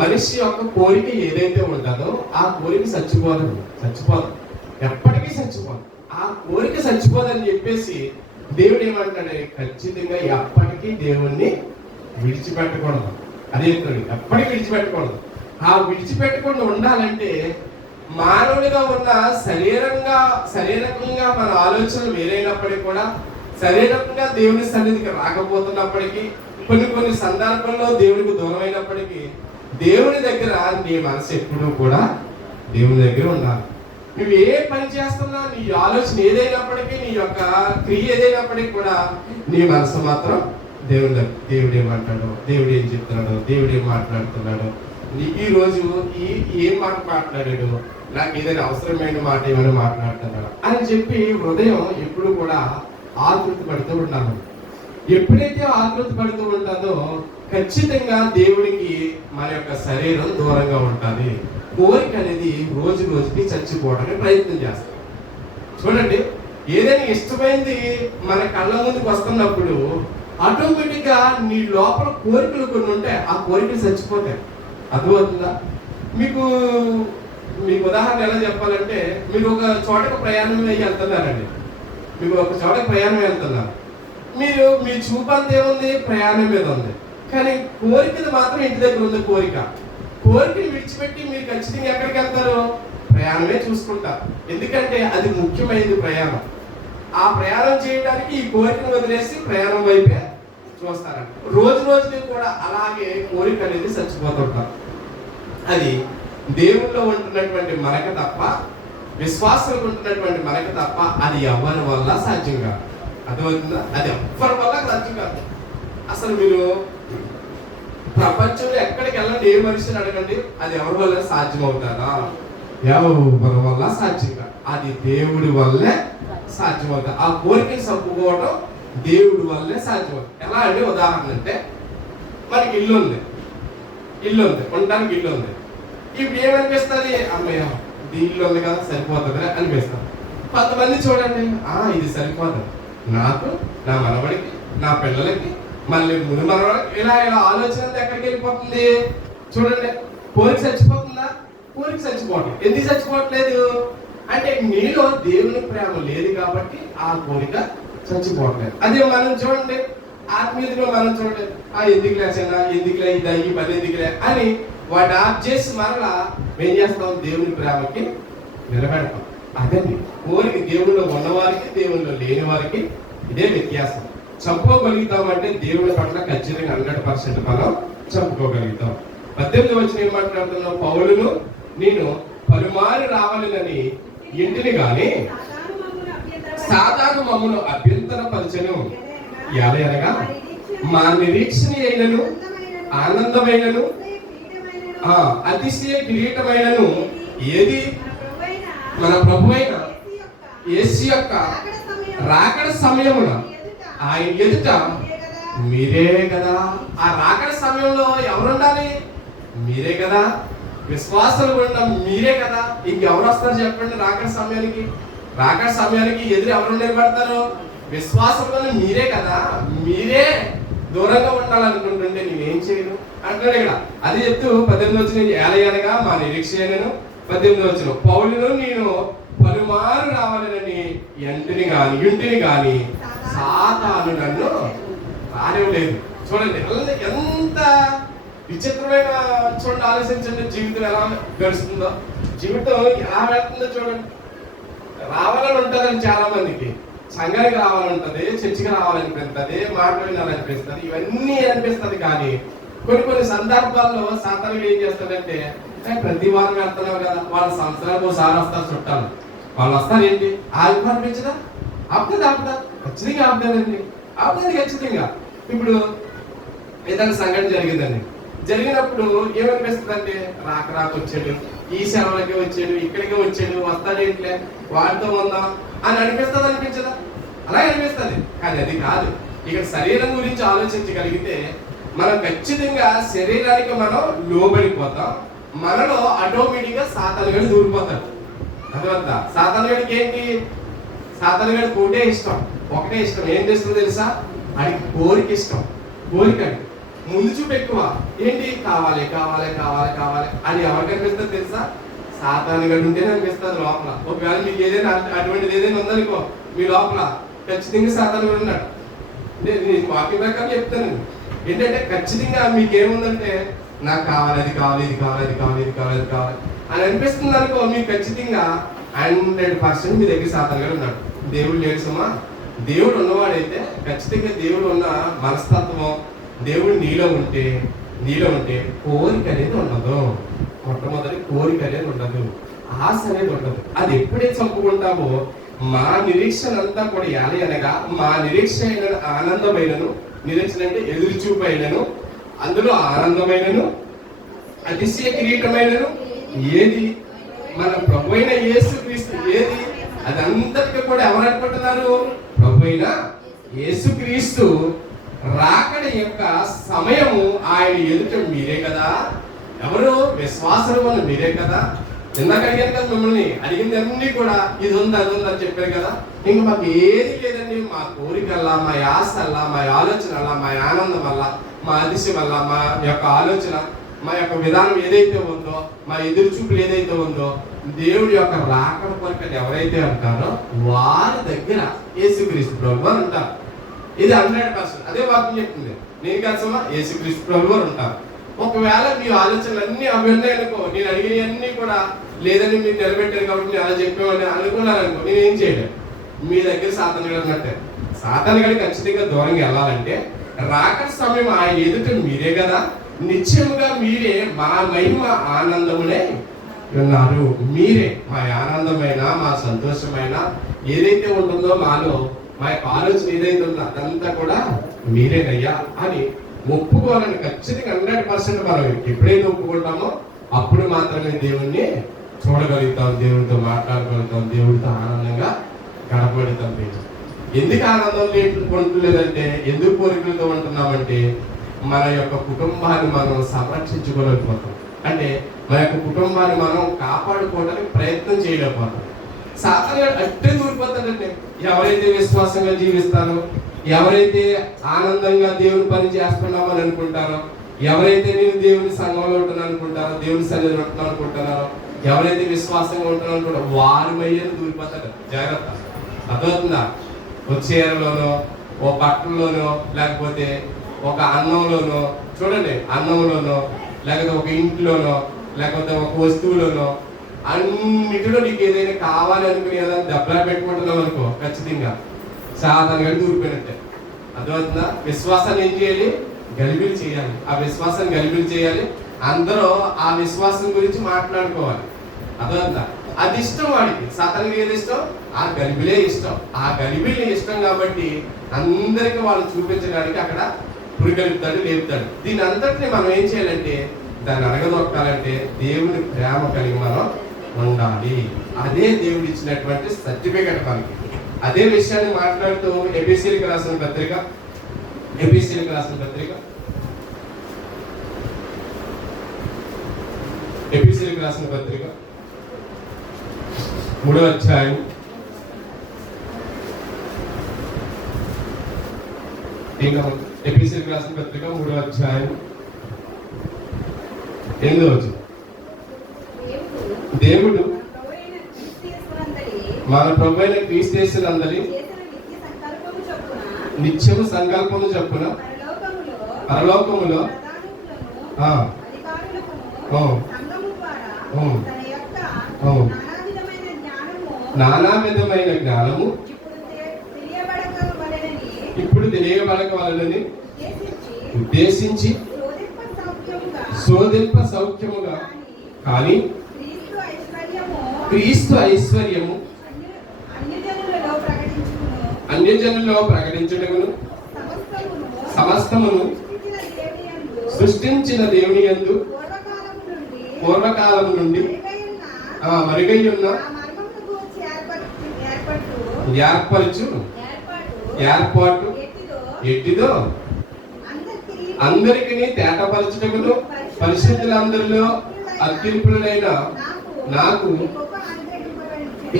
మనిషి యొక్క కోరిక ఏదైతే ఉంటుందో ఆ కోరిక చచ్చిపోదు, ఎప్పటికీ చచ్చిపోదు. ఆ కోరిక చచ్చిపోదని చెప్పేసి దేవుడు ఏమంటాడు, ఖచ్చితంగా ఎప్పటికీ దేవుణ్ణి విడిచిపెట్టకూడదు. అదే ఎప్పటికీ విడిచిపెట్టకూడదు. ఆ విడిచిపెట్టకుండా ఉండాలంటే మానవుడిగా ఉన్న శారీరకంగా మన ఆలోచనలు వేరైనప్పటికీ కూడా, శారీరకంగా దేవుని సన్నిధికి రాకపోతున్నప్పటికీ, కొన్ని సందర్భాల్లో దేవుడికి దూరమైనప్పటికీ, దేవుని దగ్గర నీ మనసు ఎప్పుడూ కూడా దేవుని దగ్గర ఉండాలి. నువ్వు ఏ పని చేస్తున్నా, నీ ఆలోచన ఏదైనప్పటికీ, నీ యొక్క క్రియ ఏదైనప్పటికీ కూడా నీ మనసు మాత్రం దేవుడు ఏమంటాడు, దేవుడు ఏం చెప్తున్నాడు, దేవుడు ఏం మాట్లాడుతున్నాడు, ఈ రోజు ఏం మాట మాట్లాడాడు, నాకు ఏదైనా అవసరమైన మాట ఏమైనా మాట్లాడుతున్నాడు అని చెప్పి హృదయం ఎప్పుడు కూడా ఆతృత పడుతూ ఉండాలి. ఎప్పుడైతే ఆతృత పడుతూ ఉంటుందో ఖచ్చితంగా దేవుడికి మన యొక్క శరీరం దూరంగా ఉంటుంది. కోరిక అనేది రోజు రోజుకి చచ్చిపోవడానికి ప్రయత్నం చేస్తాం. చూడండి, ఏదైనా ఇష్టమైంది మన కళ్ళ ముందుకు వస్తున్నప్పుడు ఆటోమేటిక్ గా నీ లోపల కోరికలు కొన్ని ఉంటాయి, ఆ కోరికలు చచ్చిపోతాయి. అర్థమవుతుందా? మీకు ఉదాహరణ ఎలా చెప్పాలంటే, మీరు ఒక చోటకు ప్రయాణం వెళ్తున్నారండి. మీకు ఒక చోటకు ప్రయాణం వెళ్తున్నారు. మీ చూపంతా ఏముంది, ప్రయాణం మీద ఉంది. కానీ కోరికది మాత్రం ఇంటి దగ్గర ఉంది. కోరికని విడిచిపెట్టి మీరు ఖచ్చితంగా ఎక్కడికి వెళ్తారు, ప్రయాణమే చూసుకుంటారు. ఎందుకంటే అది ముఖ్యమైనది ప్రయాణం. ఆ ప్రయాణం చేయడానికి ఈ కోరికను వదిలేసి ప్రయాణం వైపే చూస్తారంట. రోజు రోజుకి కూడా అలాగే కోరిక అనేది చచ్చిపోతుంటారు. అది దేవుల్లో ఉంటున్నటువంటి మనకు తప్ప, విశ్వాసంలో ఉంటున్నటువంటి మనకు తప్ప అది ఎవరి వల్ల సాధ్యం కాదు. అర్థమవుతుందా? అది ఎవరి వల్ల సాధ్యం కాదు. అసలు మీరు ప్రపంచంలో ఎక్కడికి వెళ్ళండి, ఏ మనిషిని అడగండి, అది ఎవరి వల్ల సాధ్యం అవుతారా? ఎవరి వల్ల సాధ్యం కాదు. అది దేవుడి వల్లే సాధ్యం అవుతుంది. ఆ కోరికను చంపుకోవడం దేవుడి వల్లే సాధ్యం అవుతుంది. ఎలా అంటే, ఉదాహరణ అంటే, మనకి ఇల్లు ఉంది, ఉండడానికి ఇల్లు ఉంది. ఇప్పుడు ఏమనిపిస్తుంది, అమ్మయ్య ఇది ఇల్లు ఉంది కదా, సరిపోతుంది అనిపిస్తుంది. కొంతమంది చూడండి, ఇది సరిపోతుంది నాకు, నా మనవడికి, నా పిల్లలకి, మళ్ళీ ముందు మనవడికి, ఇలా ఆలోచన ఎక్కడికి వెళ్ళిపోతుంది చూడండి. కోరిక చచ్చిపోతుందా? కోరిక చచ్చిపోవట్లేదు. ఎందుకు చచ్చిపోవట్లేదు అంటే, నీలో దేవుని ప్రేమ లేదు కాబట్టి ఆ కోరిక చచ్చిపోవట్లేదు. అదే మనం చూడండి, ఆత్మీయతలో మనం చూడండి, ఎందుకులే చిన్న, ఎందుకులే ఇది, ఈ పని ఎందుకులే అని వాటి ఆఫ్ చేసి మరలా ఏం చేస్తాం, దేవుని ప్రేమకి నిలబెడతాం. అదండి కోరిక. దేవుళ్ళు ఉన్నవారికి, దేవుళ్ళు లేని వారికి ఇదే వ్యత్యాసం. చంపుకోగలుగుతాం అంటే దేవుని పట్ల ఖచ్చితంగా 100% బలం చంపుకోగలుగుతాం. 18వ వచనం ఏం మాట్లాడుతున్నావు, పౌలును నేను పలుమారి రావాలని ఇంటిని గాని సాధారణ మమ్మను అభ్యంతరపరచను. ఎలాగనగా మా నిరీక్షణ అయినను, ఆనందమైనను, అతిశయ కిరీటమైనను ఏది మన ప్రభువైన యేసు యొక్క రాకడ సమయమున ఆయన ఎదుట మీరే కదా. ఆ రాకడ సమయంలో ఎవరుండాలి? మీరే కదా. విశ్వాసాలు కూడా మీరే కదా. ఇంకెవరు వస్తారు చెప్పండి రాకడ సమయానికి ఎదురు ఎవరు నిలబడతారు? విశ్వాసంలో మీరే కదా. మీరే దూరంగా ఉండాలనుకుంటుంటే నేనేం చేయను అంటున్నాడు ఇక్కడ. అది చెప్తూ 18వ వచనం, ఏలయనగా మా నిరీక్షను. 18వ వచనం, పౌలును నేను పలుమారు రావాలని ఇంటిని గాని సాతాను నన్ను రానివ్వలేదు. చూడండి ఎంత విచిత్రమైన, చూడండి, ఆలోచించండి. జీవితం ఎలా గడుస్తుందో, జీవితం ఎలా వెళ్తుందో చూడండి. రావాలని ఉంటుందని చాలా మందికి, సంఘానికి రావాలంటది, చర్చికి రావాలనిపిస్తుంది, మాట్లాడాలనిపిస్తుంది, ఇవన్నీ అనిపిస్తుంది. కానీ కొన్ని సందర్భాల్లో సాతాను ఏం చేస్తాడంటే, ప్రతి వారం వెళ్తున్నావు కదా, వాళ్ళ సంవత్సరాలకు ఒకసారి వస్తారు చుట్టాలు, వాళ్ళు వస్తారు, ఏంటి ఆగి అనిపించదా? ఆపుతుంది ఖచ్చితంగా ఆపుతుందండి. ఖచ్చితంగా. ఇప్పుడు ఏదైనా సంఘటన జరిగిందండి, జరిగినప్పుడు ఏమనిపిస్తుంది అంటే రాక వచ్చాడు, ఈ సేవలకి వచ్చాడు, ఇక్కడికి వచ్చాడు, వస్తాడేంట్లే వాడితో ఉందాం అని అనిపించదా? అలాగే అనిపిస్తుంది. కానీ అది కాదు. ఇక్కడ శరీరం గురించి ఆలోచించగలిగితే మనం ఖచ్చితంగా శరీరానికి మనం లోబడిపోతాం. మనలో ఆటోమేటిక్గా సాతానుగాడు దూరిపోతాడు. అర్థమంతా? సాతానుగాడికి ఏంటి? సాతానుగాడికి ఒకటే ఇష్టం. ఏం చేస్తుందో తెలుసా? వాడికి కోరిక ఇష్టం. కోరిక ముందు చూపు ఎక్కువ. ఏంటి? కావాలి అని ఎవరికి అనిపిస్తుంది తెలుసా? సాతానుగాడు ఉంటేనే అనిపిస్తుంది లోపల. ఒకవేళ మీకు ఏదైనా అటువంటిది ఏదైనా ఉందనుకో మీ లోపల, ఖచ్చితంగా సాతానుగాడు ఉన్నాడు. నేను వాక్యం ప్రకారం చెప్తాను ఏంటంటే, ఖచ్చితంగా మీకేముందంటే నాకు కావాలి, అది కావాలి అని అనిపిస్తుంది అనుకో, మీకు ఖచ్చితంగా 100% మీ దగ్గర సాతానుగాడు ఉన్నాడు. దేవుడు లేడు సుమా. దేవుడు ఉన్నవాడైతే ఖచ్చితంగా దేవుడు ఉన్న మనస్తత్వం, దేవుడు నీలో ఉంటే కోరిక అనేది ఉండదు. మొట్టమొదటి కోరిక అనేది ఉండదు, ఆశ అనేది ఉండదు. అది ఎప్పుడైతే చంపుకుంటామో మా నిరీక్షణ అంతా కూడా యాలి అనగా మా నిరీక్షణ ఆనందమైనను, నిరీక్షణ అంటే ఎదురు చూపైనను, అందులో ఆనందమైనను అతిశయ కిరీటమైనను ఏది? మన ప్రభు అయిన యేసుక్రీస్తు. ఏది? అదంతటికి కూడా ఎవరు అనుకుంటున్నారు? ప్రభు అయిన యేసుక్రీస్తు రాకడ యొక్క సమయము ఆయన ఎదుట మీరే కదా. ఎవరు? విశ్వాసులు మీరే కదా. ఇందాక అడిగాను కదా మిమ్మల్ని, అడిగింది అన్నీ కూడా ఇది ఉంది అది ఉంది అని చెప్పారు కదా. ఇంక మాకు ఏది లేదండి. మా కోరికల్లా, మా ఆశల్లా, మా ఆలోచనల్లా, మా ఆనందం వల్ల, మా అతిశయం వల్ల, మా యొక్క ఆలోచన, మా యొక్క విధానం ఏదైతే ఉందో, మా ఎదురు చూపులు ఏదైతే ఉందో, దేవుడి యొక్క రాకడ కొరకని ఎవరైతే అంటారో వారి దగ్గర యేసుక్రీస్తు ప్రభు అని ఉంటారు. ఇది 100%. అదే వాక్యం చెప్తుంది. నేను కాసమా యేసుక్రీస్తు ప్రభు అని ఉంటారు. ఒకవేళ మీ ఆలోచనలు అన్నీ అవి ఉన్నాయనుకో, నేను అడిగినవన్నీ కూడా లేదని మీరు నిలబెట్టారు కాబట్టి నేను అలా చెప్పేవాడిని అనుకున్నాను అనుకో, నేనేం చేయలేదు. మీ దగ్గర సాతానుగాడు అన్నట్టే. సాతానుగాడికి ఖచ్చితంగా దూరంగా వెళ్ళాలంటే రాకడ సమయం ఆయన ఎదుట మీరే కదా. నిత్యముగా మీరే మా మహిమ ఆనందమునే ఉన్నారు. మీరే మా ఆనందమైన, మా సంతోషమైన ఏదైతే ఉంటుందో మాలో, మా యొక్క ఆలోచన ఏదైతే ఉందో అదంతా కూడా మీరేనయ్యా అని ఒప్పుకోవాలని ఖచ్చితంగా 100% మనం ఎప్పుడైతే ఒప్పుకుంటామో అప్పుడు మాత్రమే దేవుణ్ణి చూడగలుగుతాం, దేవుడితో మాట్లాడగలుగుతాం, దేవుడితో ఆనందంగా గడపగలుగుతాం. ఎందుకు ఆనందం లేదంటే, ఎందుకు కోరికలతో ఉంటున్నామంటే మన యొక్క కుటుంబాన్ని మనం సంరక్షించుకోలేకపోతాం. అంటే మన యొక్క కుటుంబాన్ని మనం కాపాడుకోవడానికి ప్రయత్నం చేయలేకపోతాం. సాతానుగాడు అట్టే దూరిపోతాడంటే, ఎవరైతే విశ్వాసంగా జీవిస్తారో, ఎవరైతే ఆనందంగా దేవుని పని చేస్తున్నామని అనుకుంటారో, ఎవరైతే నేను దేవుని సంఘంలో ఉంటున్నాను అనుకుంటారో, దేవుని సన్నిధిలో ఉంటున్నాను అనుకుంటున్నారో, ఎవరైతే విశ్వాసంగా ఉంటున్నాను అనుకుంటారో వారి మయ్యను దూరిపోతాడు. జాగ్రత్త. అర్థమవుతుందా? ఒక చీరలోనో, ఓ బట్టల్లోనో, లేకపోతే ఒక అన్నంలోనో, చూడండి అన్నంలోనో, లేకపోతే ఒక ఇంట్లోనో, లేకపోతే ఒక వస్తువులోనో, అన్నిటిలో నీకు ఏదైనా కావాలి అనుకుని ఏదైనా దెబ్బలా పెట్టుకుంటున్నావు అనుకో, ఖచ్చితంగా సాతానుగాడు దూరిపోయినట్టే. అర్థమవుతుందా? విశ్వాసాన్ని ఏం చేయాలి? గలిబిలి చేయాలి. ఆ విశ్వాసాన్ని గలిబిలి చేయాలి. అందరూ ఆ విశ్వాసం గురించి మాట్లాడుకోవాలి. అర్థమవుతుందా? అది ఇష్టం వాడికి. సాతానుగాడికి ఏది ఇష్టం? ఆ గలిబిలే ఇష్టం. ఆ గలిబిలి ఇష్టం కాబట్టి అందరికి వాళ్ళు చూపించడానికి అక్కడ పురిగలుపుతాడు, లేపుతాడు. దీని అంతటిని మనం ఏం చేయాలంటే, దాన్ని అడగదొక్కాలంటే దేవుని ప్రేమ కలిగి మనం ఉండాలి. అదే దేవుడు ఇచ్చినటువంటి సర్టిఫికెట్ మనకి. అదే విషయాన్ని మాట్లాడుతూ ఎబిసిలకు రాసిన పత్రిక 3వ అధ్యాయం 3వ అధ్యాయం 8వ వచనం. దేవుడు మన ప్రభువైన క్రీస్తు యేసునందలి నిత్యము సంకల్పము చొప్పున పరలోకములో నానా విధమైన జ్ఞానము ఇప్పుడు తెలియబడకవలెనని ఉద్దేశించి శోధింప సౌఖ్యముగా కానీ క్రీస్తు ఐశ్వర్యము అన్యజనులలో ప్రకటించుటకును సమస్తమును సృష్టించిన దేవుని యందు పూర్వకాలం నుండి మరుగై ఉన్న ఏర్పాటు ఎట్టిదో అందరికి తేటపరచుటకును పరిశుద్ధులందరిలో అత్యున్నతుడైన నాకు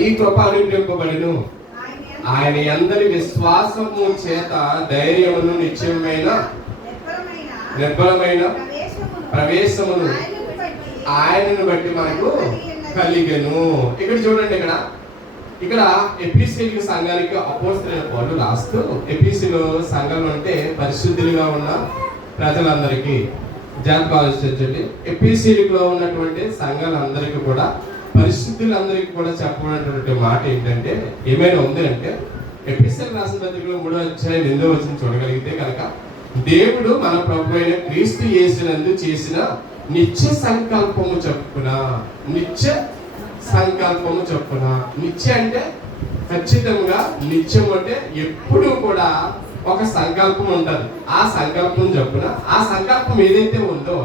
ఈ కృప అనుగ్రహింపబడును. ఆయన అందరి విశ్వాసము చేత ధైర్యమును నిశ్చయమైన నిర్బలమైన ప్రవేశమును ఆయనను బట్టి మనకు కలిగెను. ఇక్కడ చూడండి, ఇక్కడ ఎఫెసీయుల సంఘానికి అపోస్తలుడైన పౌలు రాస్తూ, ఎఫెసీలో సంఘం అంటే పరిశుద్ధులుగా ఉన్న ప్రజలందరికీ జాగ్రత్త ఆలోచించండి. ఎఫెసీలో ఉన్నటువంటి సంఘాలందరికీ కూడా, పరిశుద్ధులందరికీ కూడా చెప్పబడినటువంటి మాట ఏంటంటే, ఏమైనా ఉంది అంటే, ఎఫెసీయుల రాసిన పత్రికలో 3వ అధ్యాయం 8వ వచనం చూడగలిగితే కనుక, దేవుడు మన ప్రభు అయిన క్రీస్తు యేసునందు చేసిన నిత్య సంకల్పము చొప్పున, నిత్య సంకల్పము చొప్పున, నిత్య అంటే ఖచ్చితంగా, నిత్యం అంటే ఎప్పుడు కూడా ఒక సంకల్పం ఉంటుంది. ఆ సంకల్పం చొప్పున, ఆ సంకల్పం ఏదైతే ఉందో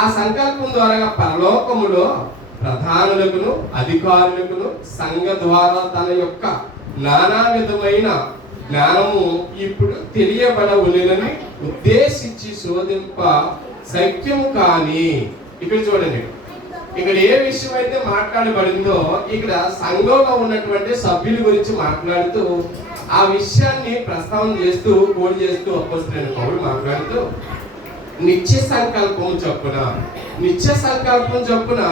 ఆ సంకల్పం ద్వారా పరలోకములో ప్రధానులకును అధికారులకును సంఘ ద్వారా తన యొక్క నానా విధమైన జ్ఞానము ఇప్పుడు తెలియబడవలెనని ఉద్దేశించి శోధింప సత్యము కానీ. ఇక్కడ చూడండి, ఇక్కడ ఏ విషయం అయితే మాట్లాడబడిందో ఇక్కడ సంఘంలో ఉన్నటువంటి సభ్యుల గురించి మాట్లాడుతూ ఆ విషయాన్ని ప్రస్తావన చేస్తూ కోడ్ చేస్తూ అపోస్తలుడైన పౌలు మాట్లాడుతూ నిత్య సంకల్పం చొప్పున, నిత్య సంకల్పం చొప్పున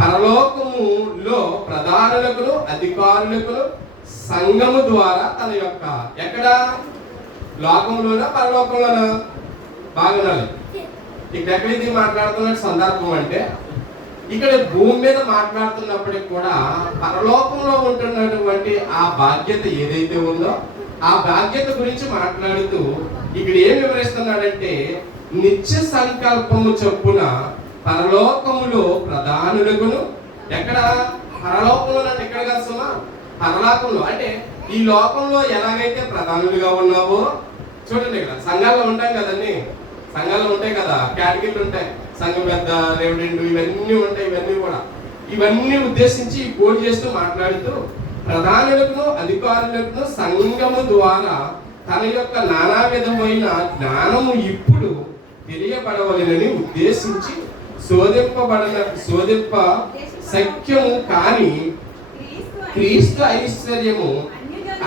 పరలోకములో ప్రధానులకును అధికారులకును సంఘము ద్వారా తన యొక్క, ఎక్కడ లోకంలోనా పరలోకంలోనా బాగా ఇక్కడ ఎక్కడైతే మాట్లాడుతున్న సందర్భం అంటే, ఇక్కడ భూమి మీద మాట్లాడుతున్నప్పటికి కూడా పరలోకంలో ఉంటున్నటువంటి ఆ బాధ్యత ఏదైతే ఉందో ఆ బాధ్యత గురించి మాట్లాడుతూ ఇక్కడ ఏం వివరిస్తున్నాడంటే, నిత్య సంకల్పము చొప్పున పరలోకములో ప్రధానులకును, ఎక్కడ పరలోకంలో అంటే ఎక్కడ కదా సుమా, పరలోకంలో అంటే ఈ లోకంలో ఎలాగైతే ప్రధానులుగా ఉన్నావో చూడండి, ఇక్కడ సంఘాల్లో ఉంటాం కదండి, సంఘాల్లో ఉంటాయి కదా, కేటగిరీలు ఉంటాయి, సంఘ పెద్ద, రెవరెండు, ఇవన్నీ ఉంటాయి. ఇవన్నీ ఉద్దేశించి కోడ్ చేస్తూ మాట్లాడుతూ ప్రధానులకును అధికారులకు సంఘము ద్వారా తన యొక్క నానా విధమైన జ్ఞానము ఇప్పుడు తెలియబడవలెనని ఉద్దేశించి శోధింప సఖ్యము కాని క్రీస్తు ఐశ్వర్యము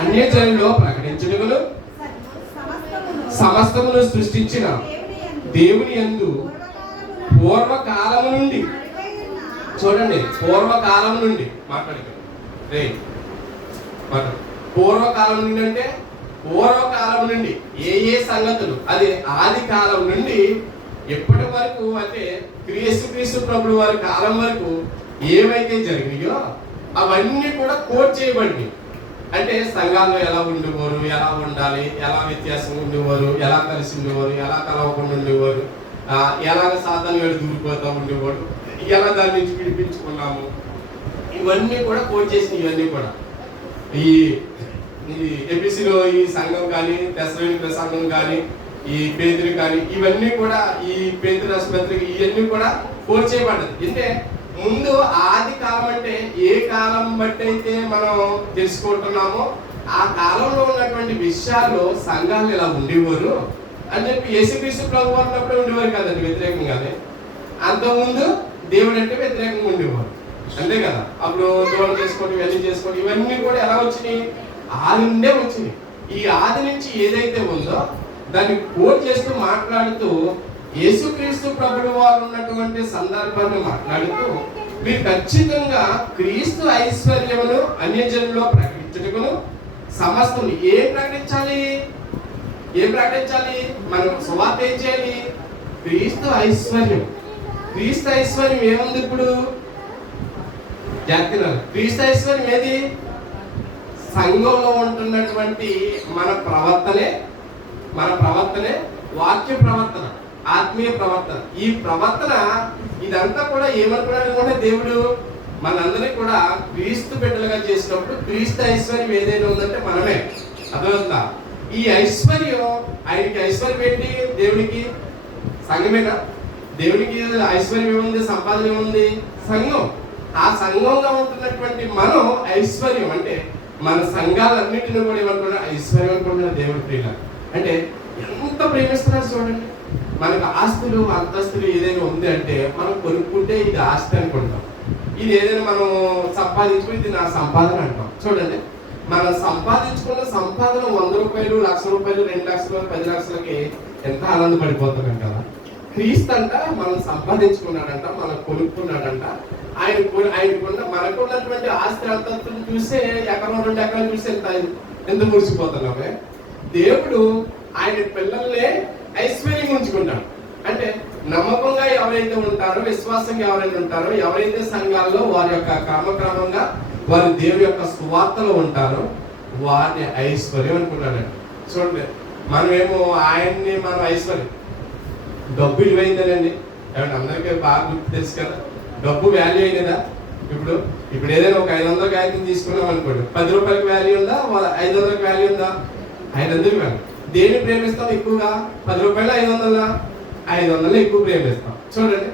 అన్యజనుల్లో ప్రకటించుటకును సమస్తమును సృష్టించిన దేవుని యందు పూర్వకాలము నుండి, చూడండి పూర్వకాలం నుండి పూర్వకాలం నుండి అంటే పూర్వకాలం నుండి ఏ సంగతులు, అది ఆది కాలం నుండి ఎప్పటి వరకు అంటే క్రీస్తు ప్రభువు వారి కాలం వరకు ఏవైతే జరిగినాయో అవన్నీ కూడా కోట్ చేయబడి, అంటే సంఘాల్లో ఎలా ఉండేవారు, ఎలా ఉండాలి, ఎలా వ్యత్యాసం ఉండేవారు, ఎలా కలిసి ఉండేవారు, ఎలా కలవకుండా ఉండేవారు, ఎలాగ సాధారణంగా దూరిపోతూ ఉండేవాడు, ఎలా దాని నుంచి విడిపించుకున్నాము, ఇవన్నీ కూడా కోట్ చేసిన, ఇవన్నీ కూడా ఈ ఎపిసిలో ఈ సంఘం కానీ, తెస్సలోనిక సంఘం కానీ, ఈ పేతురు కానీ, ఇవన్నీ కూడా ఈ పేతురు ఆసుపత్రి ఇవన్నీ కూడా కోట్ చేయబడ్డది. అంటే ముందు ఆది కాలం అంటే ఏ కాలం బట్టి అయితే మనం తెలుసుకుంటున్నామో ఆ కాలంలో ఉన్నటువంటి విషయాలు సంఘాలు ఇలా ఉండేవారు అని చెప్పి యేసుక్రీస్తు ప్రభు అన్నప్పుడు ఉండేవారు కదండి, వ్యతిరేకంగానే. అంతకుముందు దేవుడు అంటే వ్యతిరేకంగా ఉండేవారు, అంతే కదా. అప్పుడు దూరం చేసుకోవడం, ఇవన్నీ చేసుకోవడం, ఇవన్నీ కూడా ఎలా వచ్చినాయి, ఆది నుండే వచ్చినాయి. ఈ ఆది నుంచి ఏదైతే ఉందో దాన్ని కోట్ చేస్తూ మాట్లాడుతూ యేసుక్రీస్తు ప్రభువు వారు ఉన్నటువంటి సందర్భాన్ని మాట్లాడుతూ మీరు ఖచ్చితంగా క్రీస్తు ఐశ్వర్యమును అన్యజనుల్లో ప్రకటించుటకును సమస్తం ఏం ప్రకటించాలి, మనం సువార్త ఏం చేయాలి, క్రీస్తు ఐశ్వర్యం. క్రీస్తు ఐశ్వర్యం ఏముంది ఇప్పుడు జాగ్రత్త, క్రీస్తు ఐశ్వర్యం ఏది, సంఘంలో ఉంటున్నటువంటి మన ప్రవర్తనే వాక్య ప్రవర్తన, ఆత్మీయ ప్రవర్తన. ఈ ప్రవర్తన ఇదంతా కూడా ఏమనుకున్నాడు దేవుడు మనందరినీ కూడా క్రీస్తు బిడ్డలుగా చేసినప్పుడు క్రీస్తు ఐశ్వర్యం ఏదైనా ఉందంటే మనమే. అర్థమవుతుందా? ఈ ఐశ్వర్యం, ఆయనకి ఐశ్వర్యం ఏంటి, దేవునికి సంఘమేనా? దేవునికి ఐశ్వర్యం ఏముంది, సంపాదన ఏముంది? సంఘం. ఆ సంఘంగా ఉంటున్నటువంటి మనం ఐశ్వర్యం అంటే మన సంఘాలన్నింటినీ కూడా ఏమనుకున్నా ఐశ్వర్యం అనుకుంటున్న దేవుడి ప్రియుల అంటే ఎంత ప్రేమిస్తున్నారు చూడండి. మనకు ఆస్తులు అంతస్తులు ఏదైనా ఉంది అంటే మనం కొనుక్కుంటే ఇది ఆస్తి అనుకుంటాం. ఇది ఏదైనా మనం సంపాదించుకుని ఇది నా సంపాదన అంటాం. చూడండి, మనం సంపాదించుకున్న సంపాదన 100 రూపాయలు, 1,00,000 రూపాయలు, 2 లక్షలు, 10 లక్షలకి ఎంత ఆనందపడిపోతున్నాం కదా. క్రీస్తు అంట మనం సంపాదించుకున్నాడంట, మనం కొనుక్కున్నాడంట. ఆయనకున్న మనకున్నటువంటి ఆస్తి అంతస్తులు చూస్తే ఎకరం 2 ఎకరాలు చూస్తే ఎంత మురిసిపోతున్నామే. దేవుడు ఆయన పిల్లల్నే ఐశ్వర్యం ఉంచుకుంటాడు. అంటే నమ్మకంగా ఎవరైతే ఉంటారో, విశ్వాసంగా ఎవరైతే ఉంటారో, ఎవరైతే సంఘాల్లో వారి యొక్క క్రమక్రమంగా వారి దేవుడి యొక్క సువార్తలో ఉంటారో వారిని ఐశ్వర్యం అనుకుంటాడండి. చూడండి, మనమేమో ఆయన్ని మనం ఐశ్వర్యం డబ్బు విలువైందనండి. ఏమంటే అందరికీ బాగా గుర్తు తెలుసు కదా, డబ్బు వాల్యూ అయినదా? ఇప్పుడు ఏదైనా ఒక 500 కాగితం తీసుకున్నాం అనుకోండి, 10 రూపాయలకి వాల్యూ ఉందా, 500కి వాల్యూ ఉందా? 500కి వాల్యూ. దేన్ని ప్రేమిస్తాం ఎక్కువగా? 10 రూపాయలు 500? 500 ఎక్కువ ప్రేమిస్తాం. చూడండి,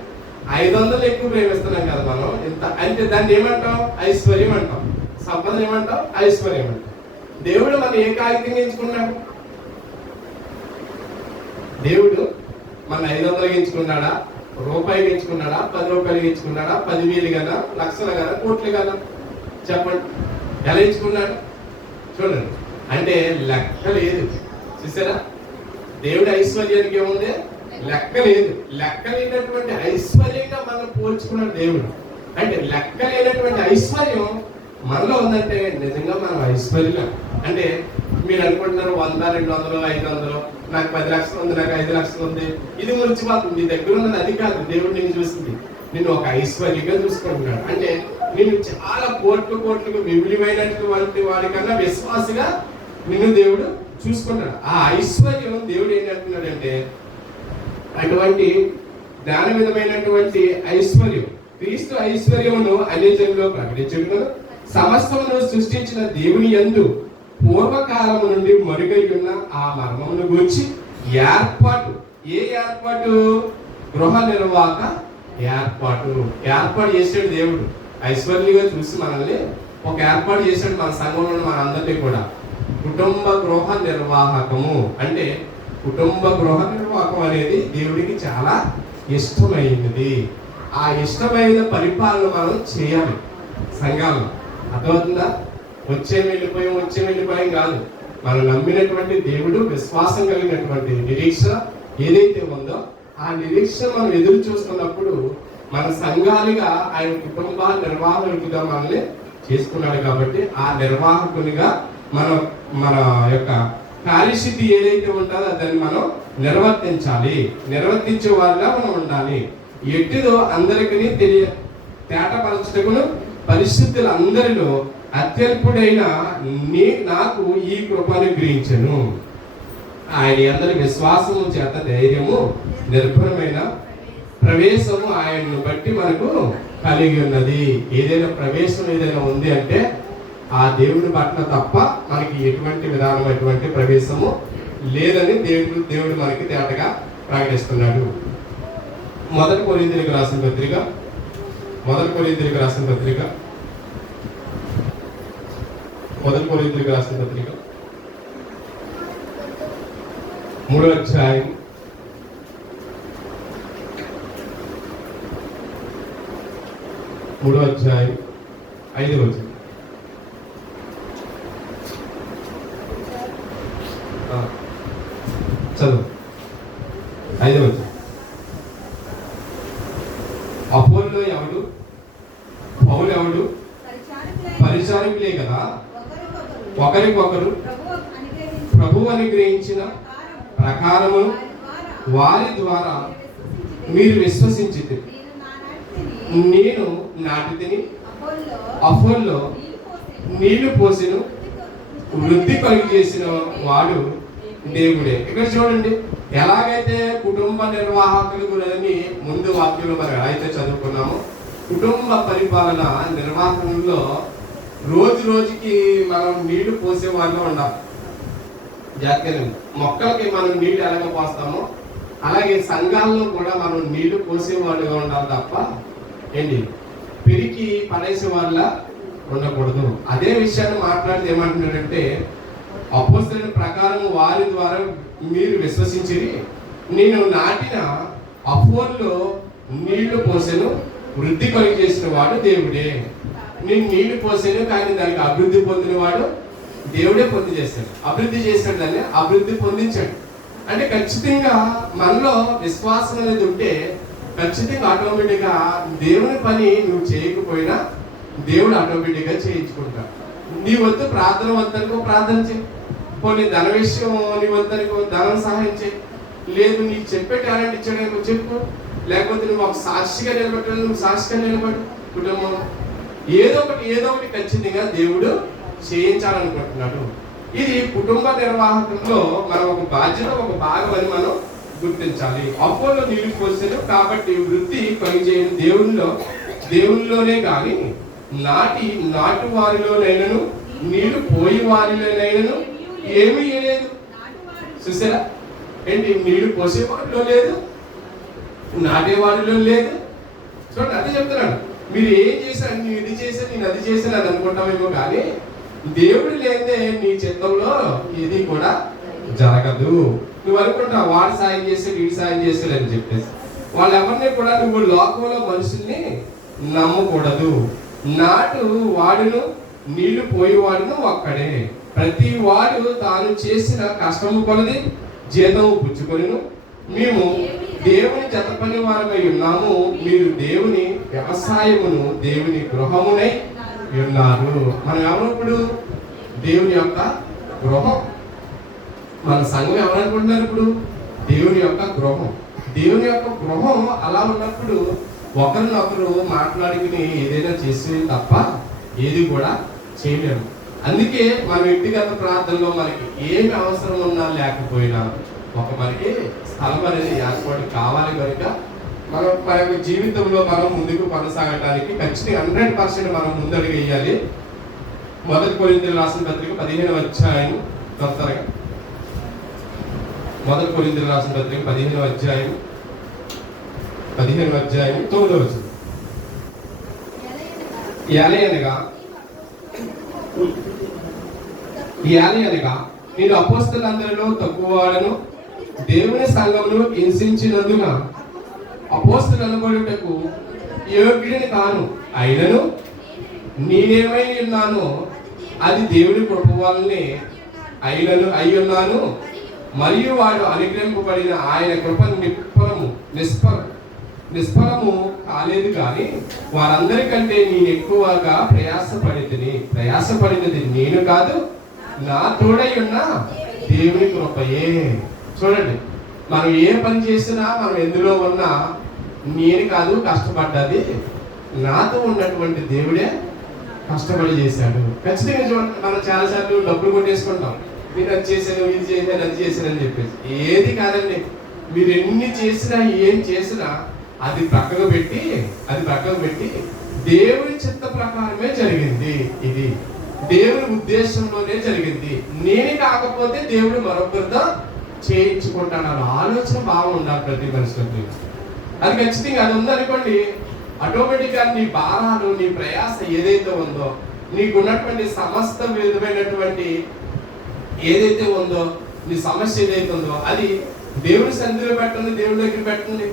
500 ఎక్కువ ప్రేమిస్తున్నాం కదా మనం. ఇంత అంటే దాన్ని ఏమంటాం? ఐశ్వర్యం అంటాం. సంపద ఏమంటాం? ఐశ్వర్యం అంటాం. దేవుడు మనం ఏ కాగితంగా ఎంచుకున్నాడు? దేవుడు మన 500 ఎంచుకున్నాడా, రూపాయి ఎంచుకున్నాడా, 10 రూపాయలు ఎంచుకున్నాడా, 10,000 కదా, లక్షలు కదా, కోట్లు కదా? చెప్పండి, ఎలా ఎంచుకున్నాడు? చూడండి, అంటే లెక్క లేదు. చూసారా, దేవుడి ఐశ్వర్యానికి ఏముంది? లెక్క లేదు. లెక్క లేనటువంటి ఐశ్వర్యంగా మనం పోల్చుకున్నాడు దేవుడు. అంటే లెక్క లేనటువంటి ఐశ్వర్యం మనలో ఉందంటే నిజంగా మనం ఐశ్వర్యం. అంటే మీరు అనుకుంటున్నారు 100, 200, 500, నాకు 10 లక్షలు ఉంది, నాకు 5 లక్షలు ఉంది, ఇది మురిచిపోతుంది. నీ దగ్గర ఉన్నది అది కాదు. దేవుడు నేను చూస్తుంది, నిన్ను ఒక ఐశ్వర్యంగా చూసుకుంటున్నాడు. అంటే నేను చాలా కోట్లకు విలువైనటువంటి వాడికన్నా విశ్వాసగా నిన్ను దేవుడు చూసుకుంటాడు. ఆ ఐశ్వర్యం దేవుడు ఏం అంటున్నాడంటే అటువంటి జ్ఞానవిధమైనటువంటి ఐశ్వర్యం, క్రీస్తు ఐశ్వర్యమును అన్యజనుల్లో ప్రకటించుటకు సమస్తమును సృష్టించిన దేవుని యందు పూర్వకాలము నుండి మరుగై ఉన్న ఆ మర్మమును గూర్చి ఏర్పాటు. ఏ ఏర్పాటు? గృహ నిర్వాహక ఏర్పాటు చేసాడు దేవుడు. ఐశ్వర్యంగా చూసి మనల్ని ఒక ఏర్పాటు చేశాడు. మన సంఘంలో మన అందరినీ కూడా కుటుంబ గృహ నిర్వాహకము అంటే కుటుంబ గృహ నిర్వాహకం అనేది దేవుడికి చాలా ఇష్టమైనది. ఆ ఇష్టమైన పరిపాలన మనం చేయాలి సంఘాల్లో. అర్థమవుతుందా? వచ్చే వెళ్ళిపోయాం కాదు. మనం నమ్మినటువంటి దేవుడు, విశ్వాసం కలిగినటువంటి నిరీక్ష ఏదైతే ఉందో ఆ నిరీక్ష మనం ఎదురు చూస్తున్నప్పుడు మన సంఘాలుగా ఆయన కుటుంబ నిర్వాహకుడిగా మనల్ని చేసుకున్నాడు. కాబట్టి ఆ నిర్వాహకునిగా మన యొక్క కార్యసిద్ధి ఏదైతే ఉంటుందో దాన్ని మనం నిర్వర్తించే వారిగా మనం ఉండాలి. ఎట్టిదో అందరికీ తేటపరచుటకును పరిశుద్ధులందరిలో అత్యల్పుడైన నాకు ఈ కృపను గ్రహించను. ఆయన అందరి విశ్వాసము చేత ధైర్యము నిర్భరమైన ప్రవేశము ఆయన్ను బట్టి మనకు కలిగి ఉన్నది. ఏదైనా ప్రవేశం ఏదైనా ఉంది అంటే ఆ దేవుని పట్ల తప్ప మనకి ఎటువంటి విధానమైనటువంటి ప్రవేశము లేదని దేవుడు మనకి తేటగా ప్రకటిస్తున్నాడు. మొదటి కొరింథీయులకు రాసిన పత్రిక 3వ అధ్యాయం 5వ వచనం. చదువు 5వ వచనం. అపోల్లో ఎవడు, పౌలు ఎవడు? పరిచారకులే కదా, ఒకరికొకరు ప్రభువు అనుగ్రహించిన ప్రకారము వారి ద్వారా మీరు విశ్వసించితే నేను నాటితిని, అపోల్లో నీళ్లు పోసిను, వృద్ధి కలుగు చేసిన వాడు దేవుడే. ఇక్కడ చూడండి, ఎలాగైతే కుటుంబ నిర్వాహకుల గురించి ముందు వాక్యంలో మనం ఎలా అయితే చదువుకున్నామో, కుటుంబ పరిపాలన నిర్వాహకంలో రోజుకి మనం నీళ్లు పోసే వాళ్ళలో ఉండాలి. జాగ్రత్తగా మొక్కలకి మనం నీళ్లు ఎలాగ పోస్తామో అలాగే సంఘాల్లో కూడా మనం నీళ్లు పోసేవాళ్ళుగా ఉండాలి తప్ప ఏంటి పిరికి పడేసే వాళ్ళ ఉండకూడదు. అదే విషయాన్ని మాట్లాడితే ఏమంటున్నాడంటే, అపోస్తలుల ప్రకారం వారి ద్వారా మీరు విశ్వసించిరి, నేను నాటిన అపోల్లో నీళ్లు పోసెను, వృద్ధి కలిగి చేసిన వాడు దేవుడే. నేను నీళ్లు పోసాను కానీ దానికి అభివృద్ధి పొందిన వాడు దేవుడే పొంది చేస్తాడు. అభివృద్ధి చేశాడు, దాన్ని అభివృద్ధి పొందించాడు. అంటే ఖచ్చితంగా మనలో విశ్వాసం అనేది ఉంటే ఖచ్చితంగా ఆటోమేటిక్గా దేవుని పని నువ్వు చేయకపోయినా దేవుడు ఆటోమేటిక్గా చేయించుకుంటాడు. నీ వద్దు ప్రార్థన వద్దనుకో ప్రార్థన చేయి, పోనీ ధన విషయం నీ వద్దనుకో ధనం సహాయం చేయి, లేదు నీకు చెప్పే టాలెంట్ ఇచ్చాడనుకో చెప్పు, లేకపోతే నువ్వు ఒక సాక్షిగా నిలబెట్టాలి, నువ్వు సాక్షిగా నిలబడు. కుటుంబం ఏదో ఒకటి ఖచ్చితంగా దేవుడు చేయించాలనుకుంటున్నాడు. ఇది కుటుంబ నిర్వాహకంలో మనం ఒక బాధ్యత, ఒక భాగం అని మనం గుర్తించాలి. అపోలో నీళ్లు పోసారు కాబట్టి వృద్ధి కలిగేయని దేవునిలోనే కానీ నాటు వారిలోనైనను నీళ్లు పోయి వారిలోనైనను ఏమీ లేదు. చూసారా ఏంటి, నీళ్లు పోసే వారిలో లేదు, నాటే వారిలో లేదు. చూడండి, అదే చెప్తున్నాడు. మీరు ఏం చేశారు, నేను ఇది చేశాను, నేను అది చేశాను అని అనుకుంటామేమో కానీ దేవుడు లేదే నీ చిత్తంలో ఇది కూడా జరగదు. నువ్వు అనుకుంటావు వాడు సాయం చేస్తే వీడు సాయం చేస్తాడు అని చెప్పేసి. వాళ్ళు ఎవరిని కూడా నువ్వు లోకంలో మనుషుల్ని నమ్మకూడదు. నాటు వాడును నీళ్లు పోయేవాడును ఒక్కడే. ప్రతి వాడు తాను చేసిన కష్టము కొలది జీతము పుచ్చుకొనిను. మేము దేవుని జత పని వారమై ఉన్నాము, మీరు దేవుని వ్యవసాయమును దేవుని గృహమునై ఉన్నారు. మనం ఎవరప్పుడు దేవుని యొక్క గృహం. మన సంఘం ఎవరనుకుంటున్నారు ఇప్పుడు? దేవుని యొక్క గృహం. దేవుని యొక్క గృహం అలా ఉన్నప్పుడు ఒకరినొకరు మాట్లాడుకుని ఏదైనా చేసి తప్ప ఏది కూడా చేయలేము. అందుకే మన వ్యక్తిగత ప్రార్థనలో మనకి ఏమి అవసరం ఉన్నా లేకపోయినా మనకి స్థలం అనేది ఏర్పాటు కావాలి. కనుక మనం మన యొక్క జీవితంలో మనం ముందుకు కొనసాగడానికి ఖచ్చితంగా 100% మనం ముందడుగు వేయాలి. 1 కొరింథీయులకు రాసిన పత్రిక 15వ అధ్యాయం త్వరగా 1 కొరింథీయులకు రాసిన పత్రిక 15వ అధ్యాయం 9వ వచనం. ఏలయనగా నేను అపోస్తలులందరిలో తక్కువవాడను, దేవుని సంఘమును హింసించినందున అపోస్తలు అనబడుటకు యోగ్యుడిని కాను. అయినను నేనేమై ఉన్నానో అది దేవుని కృప వల్లనే అయ్యున్నాను. మరియు వాడు అనుగ్రహింపబడిన ఆయన కృప నిష్ఫలము కాలేదు. కానీ వారందరికంటే నేను ఎక్కువగా ప్రయాసపడినది నేను కాదు, నా తోడై ఉన్న దేవుని కృపయే. చూడండి, మనం ఏ పని చేసినా మనం ఎందులో ఉన్నా నేను కాదు కష్టపడ్డది, నాతో ఉన్నటువంటి దేవుడే కష్టపడి చేశాడు. ఖచ్చితంగా చూడండి, మనం చాలాసార్లు డబ్బులు కొట్టేసుకుంటాం, నేను అది చేశాను, ఇది చేశాను, అది చేశాను అని చెప్పేసి. ఏది కాదండి, మీరు ఎన్ని చేసినా ఏం చేసినా అది పక్కకు పెట్టి దేవుని చిత్త ప్రకారమే జరిగింది. ఇది దేవుని ఉద్దేశంలోనే జరిగింది. నేనే కాకపోతే దేవుడు మరొకరితో చేయించుకుంటాడు. ఆలోచన బాగుండాలి ప్రతి మనిషికి. అది ఖచ్చితంగా అది ఉందనుకోండి, ఆటోమేటిక్గా నీ భారాలు, నీ ప్రయాస ఏదైతే ఉందో, నీకున్నటువంటి సమస్త విధమైనటువంటి ఏదైతే ఉందో, నీ సమస్య ఏదైతే ఉందో అది దేవుడి సన్నిధిలో పెట్టండి, దేవుడి దగ్గర పెట్టండి.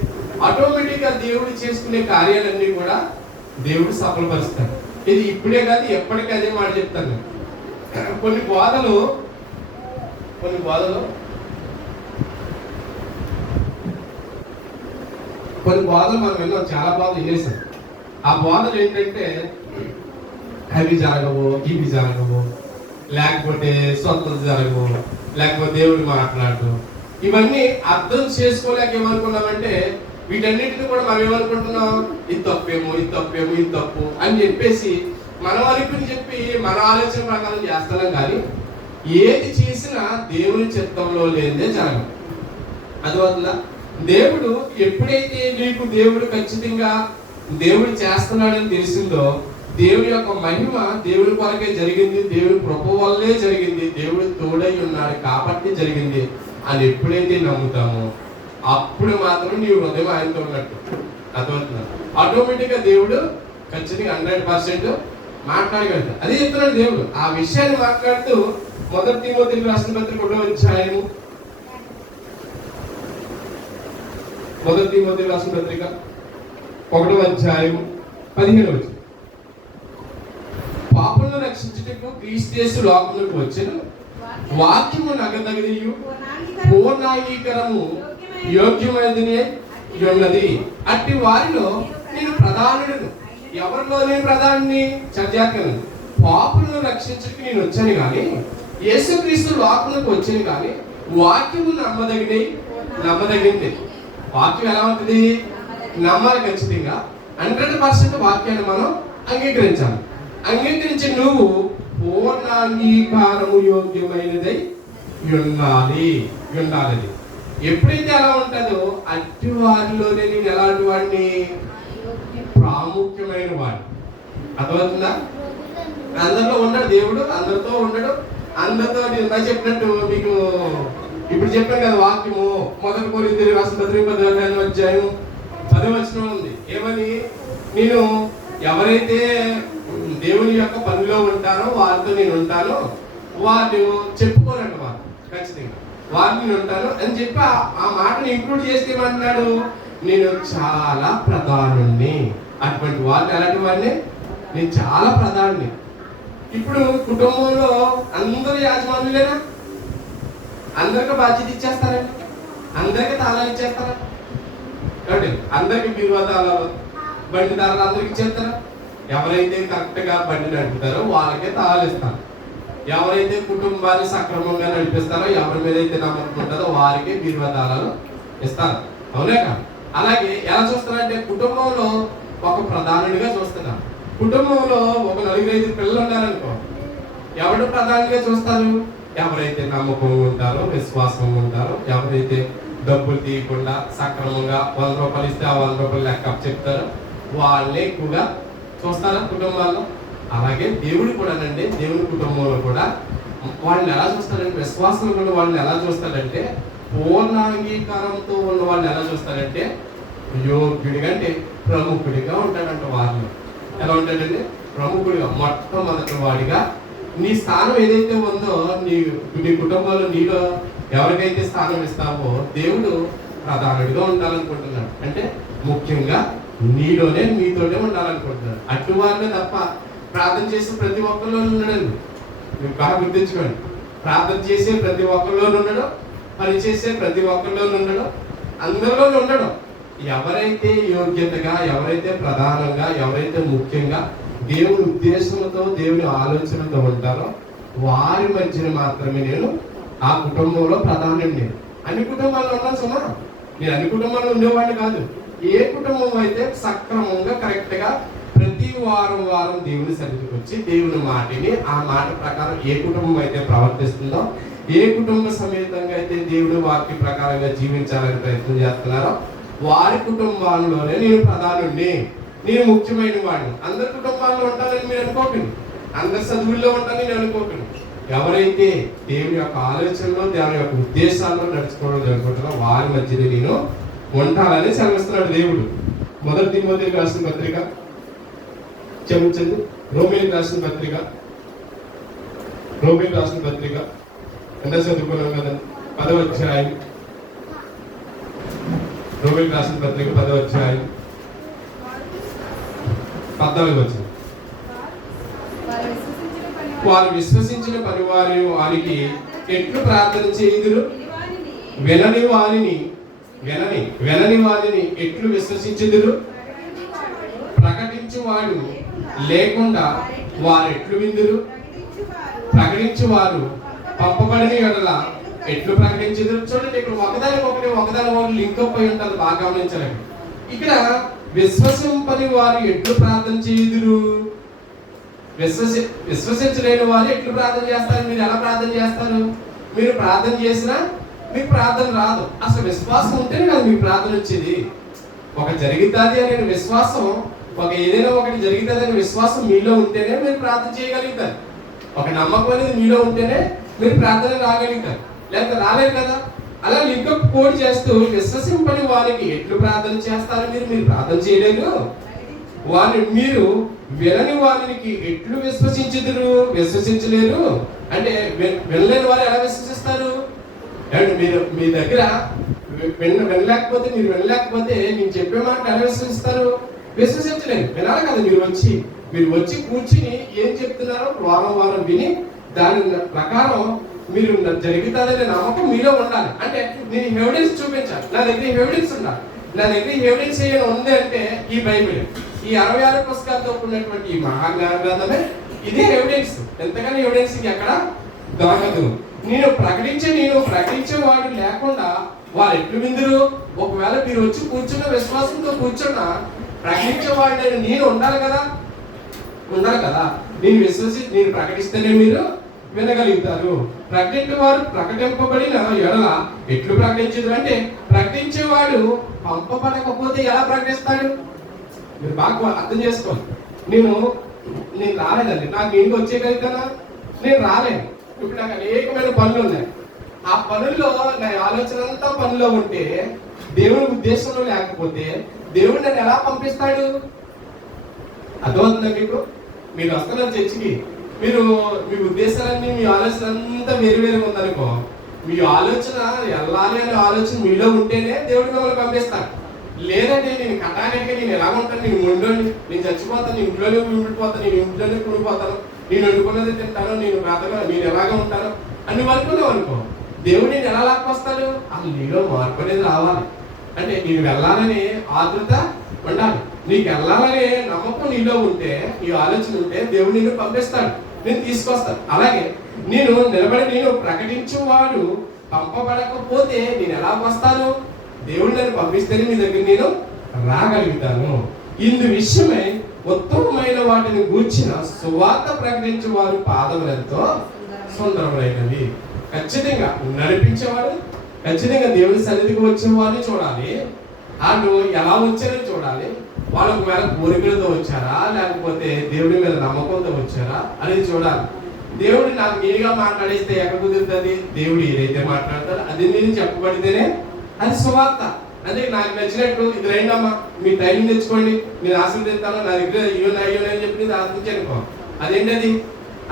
ఆటోమేటిక్గా దేవుడు చేసుకునే కార్యాలన్నీ కూడా దేవుడు సఫలపరుస్తాడు. ఇది ఇప్పుడే కాదు, ఎప్పటికీ అదే మాట చెప్తాను. కొన్ని బోధలు మనం విన్నాం, చాలా బోధలు వినేసాం. ఆ బోధలు ఏంటంటే అవి జరగవు, ఇవి జరగవు, లేకపోతే స్వతంత్రం జరగవు, లేకపోతే దేవుడు మాట్లాడు. ఇవన్నీ అర్థం చేసుకోలేక ఏమనుకున్నామంటే వీటన్నిటిని కూడా మనం ఏమనుకుంటున్నాం, ఇది తప్పేమో, ఇది తప్పు అని చెప్పేసి మనం అనుకుని చెప్పి మన ఆలోచన ప్రకారం చేస్తున్నాం. కానీ ఏది చేసినా దేవుని చిత్తంలో లేదే జరగదు. అందువల్ల దేవుడు ఎప్పుడైతే నీకు దేవుడు ఖచ్చితంగా దేవుడు చేస్తున్నాడని తెలిసిందో, దేవుని యొక్క మహిమ దేవుని కొరకే జరిగింది, దేవుని కృప వల్లే జరిగింది, దేవుడు తోడై ఉన్నాడు కాబట్టి జరిగింది అని ఎప్పుడైతే నమ్ముతామో అప్పుడు మాత్రం నీ హృదయం ఆయనతో ఉన్నట్టు. అర్థమవుతుందా? ఆటోమేటిక్గా దేవుడు ఖచ్చితంగా 100% మాట్లాడగలుగుతాడు. అదే చెప్తున్నాడు దేవుడు. ఆ విషయాన్ని మాట్లాడుతూ 1 తిమోతికి రాసిన పత్రిక 1వ అధ్యాయము 1 తిమోతికి రాసిన పత్రిక 1వ అధ్యాయము 15వ వచనం. పాపులను రక్షించుటకు క్రీస్తు యేసు లోకములకు వచ్చెను, వాక్యము నగదగియు పూర్ణాంగీకరము యోగ్యమైనది ఉన్నది. అట్టి వారిలో నేను ప్రధానుడును. ఎవరిలో నేను ప్రధాని? చర్యాత్మను. పాపులను రక్షించడానికి నేను వచ్చాను కానీ, యేసుక్రీస్తు లోకములకు వచ్చాను కానీ, వాక్యము నమ్మదగింది. వాక్యం ఎలా ఉంటుంది? నమ్మాలి ఖచ్చితంగా. 100% వాక్యాన్ని మనం అంగీకరించాలి. అంగీకరించి నువ్వు పూర్ణాంగీకారము యోగ్యమైనదై ఉండాలి. ఎప్పుడైతే అలా ఉంటుందో అట్టి వారిలోనే నేను ఎలాంటి వాడిని? ప్రాముఖ్యమైన వాడు. అర్థమవుతుందా? అందరిలో ఉండడు దేవుడు, అందరితో ఉండడు. అందరితో నేను చెప్పినట్టు మీకు ఇప్పుడు చెప్పాను కదా వాక్యము. 1 కొరింథీయులకు రాసిన పత్రిక 10వ అధ్యాయం 10వ వచనం ఉంది. ఏమని? నేను ఎవరైతే దేవుని యొక్క పనిలో ఉంటారో వారితో నేను ఉంటానో, వారు చెప్పుకోరంట. వారు ఖచ్చితంగా వారిని నేను ఉంటాను అని చెప్పి ఆ మాటను ఇంక్లూడ్ చేస్తే ఏమంటున్నాడు? నేను చాలా ప్రధానుణ్ణి. అటువంటి వారిని ఎలాంటి వాడిని? నేను చాలా ప్రధాని. ఇప్పుడు కుటుంబంలో అందరూ యాజమానులేనా? అందరికి బాధ్యత ఇచ్చేస్తారండి? అందరికి తాళాలు ఇచ్చేస్తారా? కాబట్టి అందరికి బీరువా తాళాలు, బండి తాళాలు అందరికి ఇచ్చేస్తారా? ఎవరైతే కరెక్ట్ గా బండి నడుపుతారో వాళ్ళకే తాళాలు ఇస్తారు. ఎవరైతే కుటుంబాన్ని సక్రమంగా నడిపిస్తారో, ఎవరి మీద అయితే నమ్మకం ఉంటుందో వారికి బీరువా తాళాలు ఇస్తారు. అవునే కాదు? అలాగే ఎలా చూస్తారంటే కుటుంబంలో ఒక ప్రధానుడిగా చూస్తున్నారు. కుటుంబంలో ఒక 4-5 పిల్లలు ఉన్నారనుకో, ఎవరు ప్రధానిగా చూస్తారు? ఎవరైతే నమ్మకం ఉంటారో, విశ్వాసం ఉంటారో, ఎవరైతే డబ్బులు తీయకుండా సక్రమంగా 100 రూపాయలు ఇస్తే ఆ 100 రూపాయలు లెక్క చెప్తారో వాళ్ళే ఎక్కువగా చూస్తారా కుటుంబాల్లో. అలాగే దేవుడు కూడానండి, దేవుని కుటుంబంలో కూడా వాళ్ళని ఎలా చూస్తాడంటే, విశ్వాసం ఉన్న వాళ్ళని ఎలా చూస్తాడంటే, పూర్ణాంగీకారంతో ఉన్న వాళ్ళని ఎలా చూస్తాడంటే యోగ్యుడిగా, అంటే ప్రముఖుడిగా ఉంటాడంట. వారిలో ఎలా ఉంటాడంటే ప్రముఖుడిగా, మొట్టమొదటి వాడిగా. నీ స్థానం ఏదైతే ఉందో నీ కుటుంబంలో నీలో ఎవరికైతే స్థానం ఇస్తావో దేవుడు ప్రధానుడిగా ఉండాలనుకుంటున్నాడు. అంటే ముఖ్యంగా నీలోనే నీతోనే ఉండాలనుకుంటున్నాడు. అటు వారినే తప్ప ప్రార్థన చేసే ప్రతి ఒక్కరిలో ఉన్నాడండి. మీరు బాగా గుర్తించుకోండి. ప్రార్థన చేసే ప్రతి ఒక్కరిలో ఉండడం, పని చేసే ప్రతి ఒక్కరిలో ఉండడం, అందరిలో ఉండడం. ఎవరైతే యోగ్యతగా, ఎవరైతే ప్రధానంగా, ఎవరైతే ముఖ్యంగా దేవుని ఉద్దేశంతో, దేవుని ఆలోచనతో ఉంటారో వారి మధ్యన మాత్రమే నేను ఆ కుటుంబంలో ప్రధానండి. అన్ని కుటుంబాల్లో ఉన్నాను సుమా. నేను అన్ని కుటుంబాల్లో ఉండేవాడిని కాదు. ఏ కుటుంబం అయితే సక్రమంగా కరెక్ట్ గా ప్రతి వారం దేవుని సన్నిధికి వచ్చి దేవుని మాటిని ఆ మాట ప్రకారం ఏ కుటుంబం అయితే ప్రవర్తిస్తుందో, ఏ కుటుంబ సమేతంగా అయితే దేవుడి వాక్య ప్రకారంగా జీవించాలని ప్రయత్నం చేస్తున్నారో వారి కుటుంబాల్లోనే నేను ప్రధానుడిని, నేను ముఖ్యమైన వాడిని. అందరి కుటుంబాల్లో ఉంటానని మీరు అనుకోకండి, అందరి చదువుల్లో ఉంటానని నేను అనుకోకండి. ఎవరైతే దేవుని యొక్క ఆలోచనలో, దేవుని యొక్క ఉద్దేశాల్లో నడుచుకోవడం జరుగుతుందో వారి మధ్యలో నేను ఉంటానని సెలవిస్తున్నాడు దేవుడు. 1 తిమోతికి రాసిన పత్రిక, క్షమించండి, రోమీయులకు రాసిన పత్రిక ఎంత చదువుకున్నాం కదండి, 10వ అధ్యాయం. రోమీయులకు రాసిన పత్రిక 10వ అధ్యాయం 14వ వచనం. వారు విశ్వసించిన పని వారికి ఎట్లు ప్రార్థన చేయుదురు? వినని వారిని ఎట్లు విశ్వసించుదురు? ప్రకటించువాడు లేకుండా వారు ఎట్లు విందురు? ప్రకటించువారు పంపబడిన ఎడల ఎట్లు ప్రకటించుదురు? చూడండి, ఇక్కడ ఒకదాని లింక్ అయి ఉంటుంది, బాగా గమనించాలండి. ఇక్కడ విశ్వసింపని వారు ఎట్లు ప్రార్థన చేయుదురు? విశ్వసించలేని వారు ఎట్లు ప్రార్థన చేస్తారు? మీరు ఎలా ప్రార్థన చేస్తారు? మీరు ప్రార్థన చేసినా మీకు ప్రార్థన రాదు. అసలు విశ్వాసం ఉంటేనే కదా మీకు ప్రార్థన వచ్చేది. ఒక జరుగుతుంది అనే విశ్వాసం, ఏదైనా ఒకటి జరుగుతుంది అనే విశ్వాసం మీలో ఉంటేనే మీరు ప్రార్థన చేయగలుగుతారు. ఒక నమ్మకం అనేది మీలో ఉంటేనే మీరు ప్రార్థన రాగలుగుతారు, లేకపోతే రాలేదు కదా. అలా లింకప్ కోడ్ చేస్తూ విశ్వసింపని వారికి ఎట్లు ప్రార్థన చేస్తారు మీరు ప్రార్థన చేయలేరు. వారిని మీరు వినని వారికి ఎట్లు విశ్వసించలేరు. అంటే వినలేని వారు ఎలా విశ్వసిస్తారు? మీరు మీ దగ్గర వినలేకపోతే నేను చెప్పే మాట ఎలా విశ్వసిస్తారు? విశ్వసించలేదు. వినాలి కదా. మీరు వచ్చి కూర్చుని ఏం చెప్తున్నారో వారం విని దాని ప్రకారం మీరు జరుగుతుందనే నమ్మకం మీలో ఉండాలి. అంటే నేను ఎవిడెన్స్ చూపించాలి. నా దగ్గర ఎవిడెన్స్ ఉండాలి. నా దగ్గర ఎవిడెన్స్ ఏమైనా ఉంది అంటే ఈ బైబిల్, ఈ 66 పుస్తకాలతో ఉన్నటువంటి ఈ మహాజ్ఞాన గ్రంథమే ఇదే ఎవిడెన్స్. ఎంతగానో ఎవిడెన్స్ ఎక్కడ దొరకదు. నేను ప్రకటించే వాడు లేకుండా వారు ఎట్లు విందురు? ఒకవేళ మీరు వచ్చి కూర్చున్న విశ్వాసంతో కూర్చున్నా ప్రకటించేవాడు నేను ఉండాలి కదా. నేను ప్రకటిస్తేనే మీరు వినగలుగుతారు. వారు ప్రకటింపబడిన ఎడల ఎట్లు ప్రకటించదు? అంటే ప్రకటించేవాడు పంపబడకపోతే ఎలా ప్రకటిస్తాడు? మీరు బాగా అర్థం చేసుకోవాలి. నేను రాలేదండి, నాకు ఇంటికి వచ్చేయగలుగుతానా? నేను రాలేను. ఇప్పుడు నాకు అనేకమైన పనులు ఉన్నాయి. ఆ పనుల్లో నా ఆలోచన అంతా పనిలో ఉంటే, దేవుని ఉద్దేశంలో లేకపోతే దేవుడు నన్ను ఎలా పంపిస్తాడు? అర్థమవుతుందా మీకు? మీరు వస్తున్నారు చర్చికి, మీ ఉద్దేశాలన్నీ, మీ ఆలోచన అంతా వేరువేరుగా ఉందనుకో, మీ ఆలోచన వెళ్ళాలి అనే ఆలోచన మీలో ఉంటేనే దేవుడు మిమ్మల్ని పంపిస్తాడు. లేదంటే నేను కటానికి నేను ఎలా ఉంటాను, నేను ముండోని, నేను చచ్చిపోతాను, నేను ఇంట్లోనే ఉండిపోతాను, నేను ఇంట్లోనే కూడిపోతాను, నేను వండుకున్నది తింటాను, నేను ఎలాగా ఉంటాను అని అనుకున్నావు అనుకో, దేవుడు నేను ఎలా లాక్కొస్తాడు? అసలు నీలో మార్పు అనేది రావాలి. అంటే నేను వెళ్ళాలని ఆతృత ఉండాలి. నీకు వెళ్ళాలనే నమ్మకం నీలో ఉంటే, ఈ ఆలోచన ఉంటే దేవుడు నిన్ను పంపిస్తాడు, నేను తీసుకొస్తాను. అలాగే నేను ప్రకటించేవాడు పంపబడకపోతే నేను ఎలా వస్తాను? దేవుడు నన్ను పంపిస్తేనే మీ దగ్గర నేను రాగలుగుతాను. ఇందు విషయమై ఉత్తమమైన వాటిని గూర్చిన సువార్త ప్రకటించే వారు పాదములెంతో సుందరములైనవి. ఖచ్చితంగా నడిపించేవాడు, ఖచ్చితంగా దేవుడి సన్నిధికి వచ్చిన వారిని చూడాలి. వాళ్ళు ఎలా వచ్చారో చూడాలి. వాళ్ళు ఒకవేళ కోరికలతో వచ్చారా, లేకపోతే దేవుడి మీద నమ్మకంతో వచ్చారా అనేది చూడాలి. దేవుడు నాకు మీరుగా మాట్లాడేస్తే ఎక్కడ కుదురుతుంది? దేవుడు ఏదైతే మాట్లాడతారో అది నేను చెప్పబడితేనే అది సువార్త. అంటే నాకు నచ్చినట్టు ఇది రైండమ్మా, మీ టైం తెచ్చుకోండి, నేను ఆశీర్వదిస్తాను, నా దగ్గర అయ్యో అని చెప్పి నేను ఆశించానుకో, అదేంటది?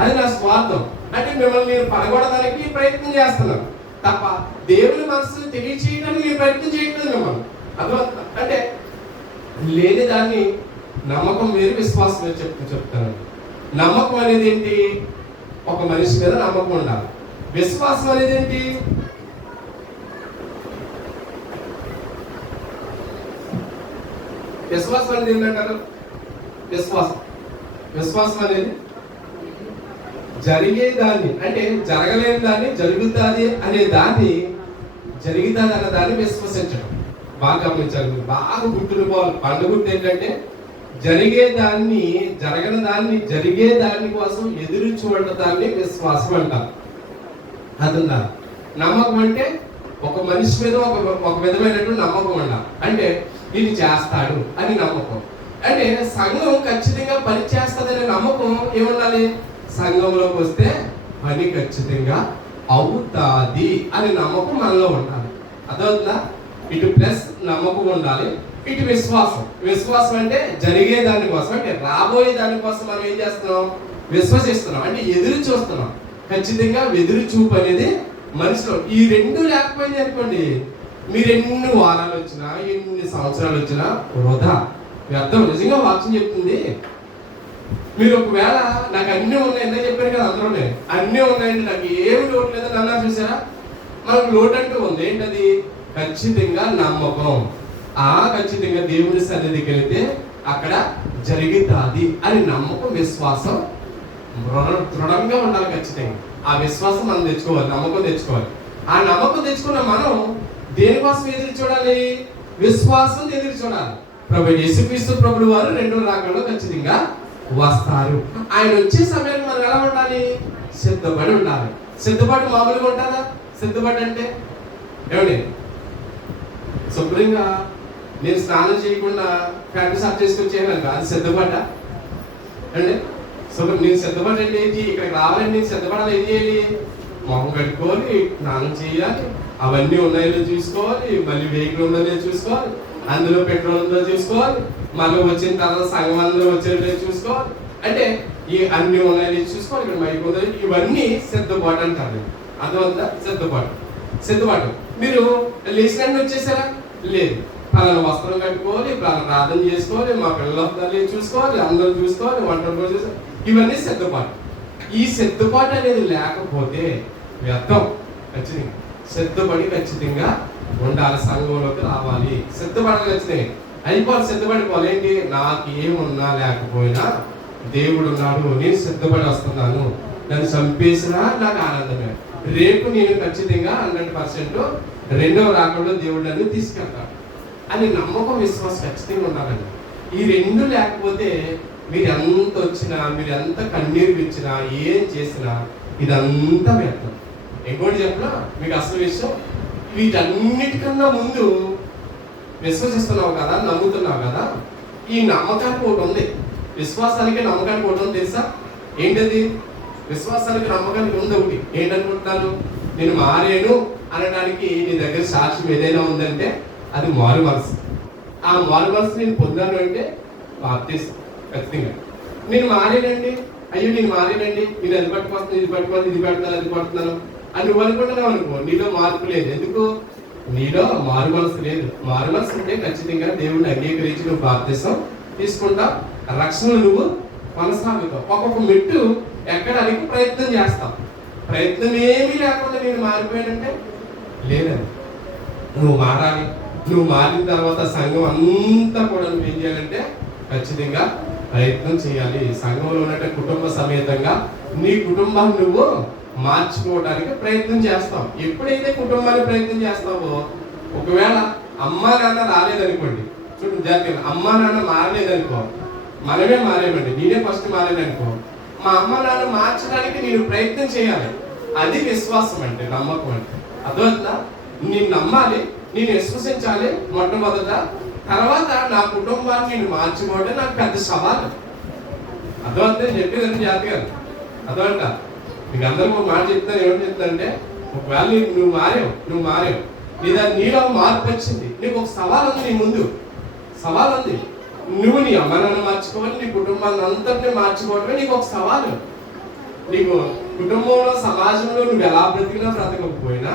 అది నా స్వార్థం. అంటే మిమ్మల్ని నేను పడగొడడానికి ప్రయత్నం చేస్తున్నాను తప్ప దేవుని మనసును తెలియచేయడానికి నేను ప్రయత్నం చేయట్లేదు మిమ్మల్ని. అంటే లేని దాన్ని నమ్మకం వేరు, విశ్వాసం వేరు చెప్తాను. నమ్మకం అనేది ఏంటి? ఒక మనిషి మీద నమ్మకం ఉండాలి. విశ్వాసం అనేది ఏంటి? విశ్వాసం అనేది ఏంటంటారు? విశ్వాసం అనేది జరిగేదాన్ని, అంటే జరగలేని దాన్ని జరుగుతుంది అనే దాన్ని, జరుగుతుంది అన్న దాన్ని విశ్వసించడం. బాగా గమనించాలి, బాగా గుర్తుండిపోవాలి. పండుగ గుర్తు ఏంటంటే జరిగేదాన్ని, జరగని దాన్ని, జరిగే దాని కోసం ఎదురు చూడటాన్ని విశ్వాసం అంటారు. అది ఉండాలి. నమ్మకం అంటే ఒక మనిషి మీద ఒక విధమైనటువంటి నమ్మకం ఉండాలి. అంటే ఇది చేస్తాడు అని నమ్మకం. అంటే సంఘం ఖచ్చితంగా పని చేస్తుందనే నమ్మకం ఏముండాలి? సంఘంలోకి వస్తే పని ఖచ్చితంగా అవుతాది అనే నమ్మకం మనలో ఉండాలి. అదవుతుందా? ఇటు ప్లస్ నమ్మకం ఉండాలి, ఇటు విశ్వాసం అంటే జరిగే దానికోసం, అంటే రాబోయే దానికోసం మనం ఏం చేస్తున్నాం? విశ్వసిస్తున్నాం. అంటే ఎదురు చూస్తున్నాం. ఖచ్చితంగా ఎదురు చూపు అనేది మనిషిలో. ఈ రెండు లేకపోయింది అనుకోండి, మీరు ఎన్ని వారాలు వచ్చినా, ఎన్ని సంవత్సరాలు వచ్చినా వృధా, వ్యర్థం. నిజంగా వాక్యం చెప్తుంది. మీరు ఒకవేళ నాకు అన్నీ ఉన్నాయి, ఎంత చెప్పారు కదా, అందరూనే అన్నీ ఉన్నాయండి, నాకు ఏమి లోటు లేదని అన్నా చూసారా? మనకు లోటు అంటూ ఉంది. ఏంటది? ఖచ్చితంగా నమ్మకం. ఖచ్చితంగా దేవుని సన్నిధికి వెళితే అక్కడ జరుగుతుంది అని నమ్మకం, విశ్వాసం దృఢంగా ఉండాలి. ఖచ్చితంగా ఆ విశ్వాసం మనం తెచ్చుకోవాలి, నమ్మకం తెచ్చుకోవాలి. ఆ నమ్మకం తెచ్చుకున్న మనం దేనికోసం ఎదురు చూడాలి? విశ్వాసం ఎదురు చూడాలి. ప్రభు యేసుక్రీస్తు ప్రభువు వారు రెండో రాకడలో ఖచ్చితంగా వస్తారు. ఆయన వచ్చే సమయానికి మనం ఎలా ఉండాలి? సిద్ధపడి ఉండాలి. సిద్ధపడి మామూలుగా ఉంటారా? సిద్ధపడి అంటే ఏమండి, శుభ్రంగా నేను స్నానం చేయకుండా ఫ్యామిలీ సాఫ్ చేసుకొని చేయాలి, అది సిద్ధపడ్డా అండి? నేను సిద్ధపడండి ఏంటి? ఇక్కడికి రావాలండి, నేను సిద్ధపడాలి. ఏం చేయాలి? మొహం కట్టుకోవాలి, స్నానం చేయాలి, అవన్నీ ఉన్నాయో చూసుకోవాలి, మళ్ళీ వెహికల్ ఉందో చూసుకోవాలి, అందులో పెట్రోల్ ఉందో చూసుకోవాలి, మళ్ళీ వచ్చిన తర్వాత సంఘం అందరూ వచ్చేటో చూసుకోవాలి. అంటే ఈ అన్ని ఉన్నాయో చూసుకోవాలి, ఇక్కడ మైక్ ఉందో, ఇవన్నీ సిద్ధపాటు అంటారు. అందువల్ల సిద్ధపాటు. మీరు లేచినట్టు వచ్చేసారా? లేదు, పలానా వస్త్రం కట్టుకోవాలి, పలానా ప్రార్థన చేసుకోవాలి, మా పిల్లలందరినీ చూసుకోవాలి, అందరూ చూసుకోవాలి, వంటలు కూడా చూసుకోవాలి. ఇవన్నీ సిద్ధపాటు. ఈ సిద్ధపాటు అనేది లేకపోతే వ్యర్థం. ఖచ్చితంగా సిద్ధపడి ఖచ్చితంగా ఉండాలి, సంఘంలోకి రావాలి, సిద్ధపడాలి, ఖచ్చితంగా అయిపోవాలి, సిద్ధపడిపోవాలి. ఏంటి, నాకు ఏమున్నా లేకపోయినా దేవుడు ఉన్నాడు, నేను సిద్ధపడి వస్తున్నాను, నన్ను చంపేసినా నాకు ఆనందమే, రేపు నేను ఖచ్చితంగా 100% రెండవ రాకడలో దేవుడు నన్ను తీసుకెళ్తాడు అని నమ్మకం, విశ్వాసం ఖచ్చితంగా ఉండాలండి. ఈ రెండు లేకపోతే మీరు ఎంత వచ్చినా, మీరు ఎంత కన్నీరు ఇచ్చినా, ఏం చేసినా ఇదంతా వ్యర్థం. ఇంకోటి చెప్పినా మీకు అసలు విషయం, వీటన్నిటికన్నా ముందు విశ్వసిస్తున్నావు కదా, నమ్ముతున్నావు కదా, ఈ నమ్మకానికి ఒకటి ఉంది. విశ్వాసానికి నమ్మకానికి ఒకటి ఉంది, తెలుసా? ఏంటది? విశ్వాసానికి నమ్మకానికి ఉంది ఒకటి. ఏంటనుకుంటున్నాను? నేను మారేను అనడానికి నీ దగ్గర సాక్ష్యం ఏదైనా ఉందంటే అది మారు మనసు. ఆ మారు మనసు నేను పొందాను అంటే బాప్తిస్మం. ఖచ్చితంగా నేను మారేనండి, అయ్యో నేను మారేనండి, నేను అది పట్టుకొస్తాను, ఇది పట్టుకోవాలి, ఇది పెడతాను, అది పడుతున్నాను అని నువ్వు అనుకుంటున్నావు అనుకో, నీలో మార్పు లేదు. ఎందుకు? నీలో మారు మనసు లేదు. మారు మనసు ఉంటే ఖచ్చితంగా దేవుడిని అంగీకరించి నువ్వు బాప్తిస్మం తీసుకుంటా, రక్షణలు నువ్వు కొనసాగుతావు. ఒక్కొక్క మెట్టు ఎక్కడానికి ప్రయత్నం చేస్తావు. ప్రయత్నం ఏమీ లేకుండా నేను మారిపోయానంటే లేదండి. నువ్వు మారాలి. నువ్వు మారిన తర్వాత సంఘం అంతా కూడా నువ్వు ఏం చేయాలంటే ఖచ్చితంగా ప్రయత్నం చేయాలి. సంఘంలో ఉన్నట్టు కుటుంబ సమేతంగా నీ కుటుంబాన్ని నువ్వు మార్చుకోవడానికి ప్రయత్నం చేస్తావు. ఎప్పుడైతే కుటుంబాన్ని ప్రయత్నం చేస్తావో, ఒకవేళ అమ్మా నాన్న రాలేదనుకోండి, చూడండి జాగ్రత్తగా, అమ్మా నాన్న మారలేదనుకో, మనమే మారేమండి, నేనే ఫస్ట్ మారేదనుకో, మా అమ్మ నాన్న మార్చడానికి నేను ప్రయత్నం చేయాలి. అది విశ్వాసం అంటే, నమ్మకం అంటే. అదొద్దా? నేను నమ్మాలి, నేను విశ్వసించాలి మొట్టమొదట, తర్వాత నా కుటుంబాన్ని నేను మార్చుకోవడం నాకు పెద్ద సవాలు. అదొద్దే చెప్పేదంటే జాగ్రత్తగా. అదొంట మీకు అందరూ ఒక మాట చెప్తాను. ఏమిటి చెప్తానంటే, ఒకవేళ నువ్వు మారావు లేదా నీలో మార్పు వచ్చింది, నీకు ఒక సవాల్ ఉంది, నీ ముందు సవాల్ ఉంది. నువ్వు నీ అమ్మ నాన్న మార్చుకోవాలి, నీ కుటుంబాన్ని అంతటినీ మార్చుకోవడమే నీకు ఒక సవాలు. నీకు కుటుంబంలో, సమాజంలో నువ్వు ఎలా బ్రతకపోయినా,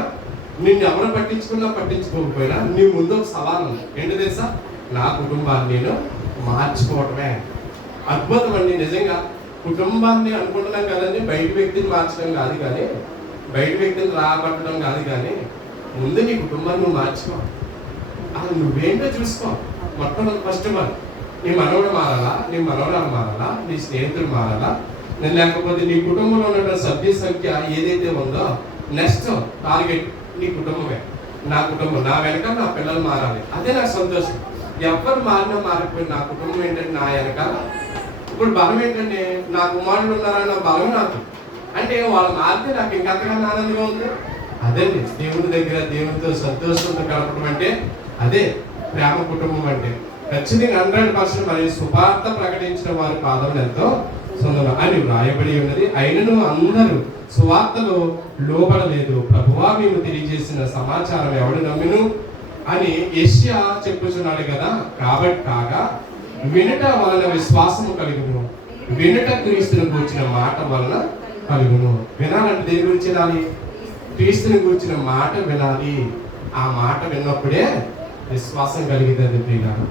నిన్ను ఎవరు పట్టించుకోకపోయినా నీ ముందు ఒక సవాల్ ఉంది. ఏంటో తెలుసా? నా కుటుంబాన్ని నేను మార్చుకోవడమే. అద్భుతం అండి నిజంగా. కుటుంబాన్ని అనుకుంటున్నాం కదండి, బయట వ్యక్తిని మార్చడం కాదు, కానీ బయట వ్యక్తిని రాబట్టడం కాదు, కానీ ముందు నీ కుటుంబాన్ని నువ్వు మార్చుకో. అది నువ్వేంటో చూసుకో. మొట్టమొదటి ఫస్ట్ వన్, నీ మనవడు మారాలా, నీ మనవరాలు మారాలా, నీ స్నేహితులు మారాలా, నేను లేకపోతే నీ కుటుంబంలో ఉన్న సభ్య సంఖ్య ఏదైతే ఉందో నెక్స్ట్ టార్గెట్ నీ కుటుంబమే. నా కుటుంబం, నా వెనక నా పిల్లలు మారాలి, అదే నాకు సంతోషం. ఎవరు మారిపోయి నా కుటుంబం ఏంటంటే నా వెనకాల. ఇప్పుడు బలం ఏంటంటే, నా కుమారుడు ఉన్నారన్న బలం నాకు. అంటే వాళ్ళు మారితే నాకు ఇంకంతకన్నా ఆనందంగా ఉంది. అదే దేవుని దగ్గర దేవునితో సంతోషంతో గడపడం అంటే అదే ప్రేమ కుటుంబం అంటే. ఖచ్చితంగా 100% మరియు సువార్త ప్రకటించిన వారి పాదములు ఎంతో సుందరం అని వ్రాయబడి ఉన్నది. అయినను అందరూ సువార్తలో లోబడలేదు. ప్రభువా మేము తెలియజేసిన సమాచారం ఎవడు నమ్మిను అని యెషయా చెప్పుచున్నాడు కదా. కాబట్టి కాగా వినుట వలన విశ్వాసము కలుగును, వినుట క్రీస్తుని గూర్చిన మాట వలన కలుగును. వినాలంటే దేని గురించి వినాలి? క్రీస్తుని గూర్చిన మాట వినాలి. ఆ మాట విన్నప్పుడే విశ్వాసం కలిగింది ప్రియులారా.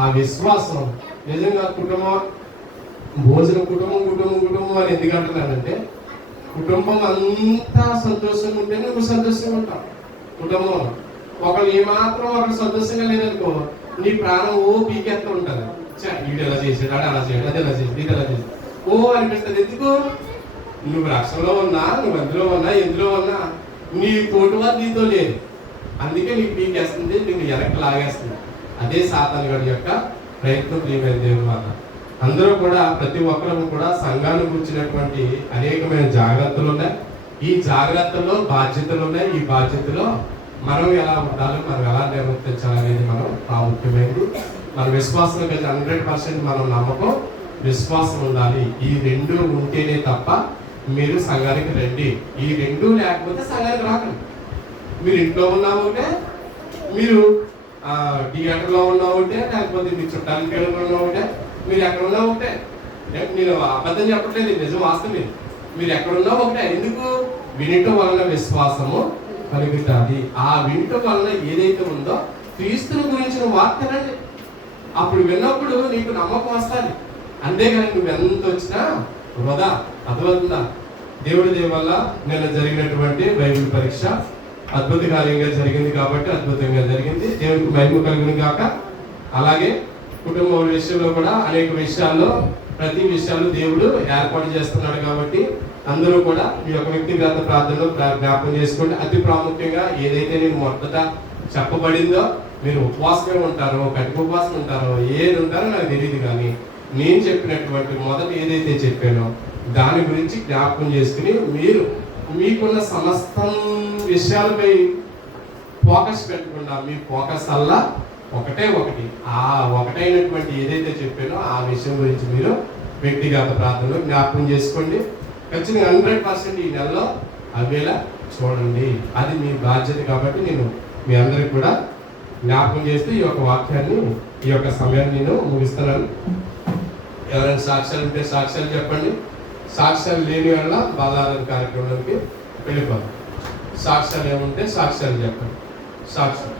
ఆ విశ్వాసం నిజంగా కుటుంబం, భోజనం కుటుంబం అని ఎందుకు అంటున్నానంటే, కుటుంబం అంతా సంతోషంగా ఉంటే నువ్వు సంతోషంగా ఉంటావు. కుటుంబం ఒకళ్ళు ఏమాత్రం ఒకరు సంతోషంగా లేదనుకో, నీ ప్రాణం ఓ పీకేస్తూ ఉంటుంది. వీడు ఎలా చేసాడు, అలా చేయడు, అది ఎలా చేసి, ఇది ఎలా చేసి ఓ అనిపిస్తుంది. ఎందుకు? నువ్వు రక్షణలో ఉన్నా, నువ్వు అందులో ఉన్నా, ఎందులో ఉన్నా నీ తోటి వారు నీతో లేదు. అందుకే నీకు పీకేస్తుంది, నీకు వెనక్కి లాగేస్తుంది. అదే సాతాను గారి యొక్క ప్రయత్నం. ప్రియమైన దేవుని వల్ల అందరూ కూడా, ప్రతి ఒక్కరూ కూడా సంఘాన్ని కూర్చున్నటువంటి అనేకమైన జాగ్రత్తలు ఉన్నాయి. ఈ జాగ్రత్తల్లో బాధ్యతలు ఉన్నాయి. ఈ బాధ్యతలో మనం ఎలా ఉండాలి, మనం ఎలా నిర్వర్తించాలనేది మనం ప్రాముఖ్యమైనది. మన విశ్వాసం కలిసి 100% మనం నమ్మకం, విశ్వాసం ఉండాలి. ఈ రెండు ఉంటేనే తప్ప మీరు సంఘానికి రండి. ఈ రెండు లేకపోతే సంఘానికి రాకండి. మీరు ఇంట్లో ఉన్నా ఒకటే, మీరు థియేటర్లో ఉన్నా ఒకటే, లేకపోతే మీ చుట్టాల పేరులో ఉన్నా ఒకటే, మీరు ఎక్కడ ఉన్నా ఒకటే. నేను అబద్ధం చెప్పట్లేదు, నిజం వాస్తవమే. మీరు ఎక్కడున్నా ఒకటే. ఎందుకు? వినటం వలన విశ్వాసము కలుగుతుంది. ఆ వినటం వలన ఏదైతే ఉందో క్రీస్తుని గురించిన వార్తనండి. అప్పుడు విన్నప్పుడు నీకు నమ్మకం వస్తుంది. అంతేగాని నువ్వు ఎంత వచ్చినా వృధా. అర్థమవుతుందా? దేవుడి వల్ల నిన్న జరిగినటువంటి బైబిల్ పరీక్ష అద్భుతకార్యంగా జరిగింది కాబట్టి అద్భుతంగా జరిగింది. దేవుడికి మహిమ కలుగును గాక. అలాగే కుటుంబ విషయంలో కూడా అనేక విషయాల్లో ప్రతి విషయాలు దేవుడు ఏర్పాటు చేస్తున్నాడు కాబట్టి అందరూ కూడా మీ యొక్క వ్యక్తిగత ప్రార్థనలో జ్ఞాపకం చేసుకోండి. అతి ప్రాముఖ్యంగా ఏదైతే నేను మొదట చెప్పబడిందో, మీరు ఉపవాసమే ఉంటారో, కటిక ఉపవాసం ఉంటారో, ఏది ఉంటారో నాకు తెలియదు, కానీ నేను చెప్పినటువంటి మొదట ఏదైతే చెప్పానో దాని గురించి జ్ఞాపకం చేసుకుని మీరు మీకున్న సమస్తం విషయాలపై ఫోకస్ పెట్టకుండా మీ ఫోకస్ అల్లా ఒకటే ఒకటి. ఆ ఒకటైనటువంటి ఏదైతే చెప్పానో ఆ విషయం గురించి మీరు వ్యక్తిగత ప్రార్థనలో జ్ఞాపకం చేసుకోండి. ఖచ్చితంగా 100% ఈ నెలలో అవేలా చూడండి. అది మీ బాధ్యత కాబట్టి నేను మీ అందరికి కూడా జ్ఞాపకం చేస్తూ ఈ యొక్క వాక్యాన్ని, ఈ యొక్క సమయాన్ని నేను ముగిస్తున్నాను. ఎవరైనా సాక్ష్యాలు ఉంటే సాక్ష్యాలు చెప్పండి. సాక్ష్యాలు లేని వల్ల బాలారాధన కార్యక్రమానికి వెళ్ళిపోతాం. సాక్ష్యాలు ఏముంటే సాక్ష్యాలు చెప్పండి. సాక్ష్యం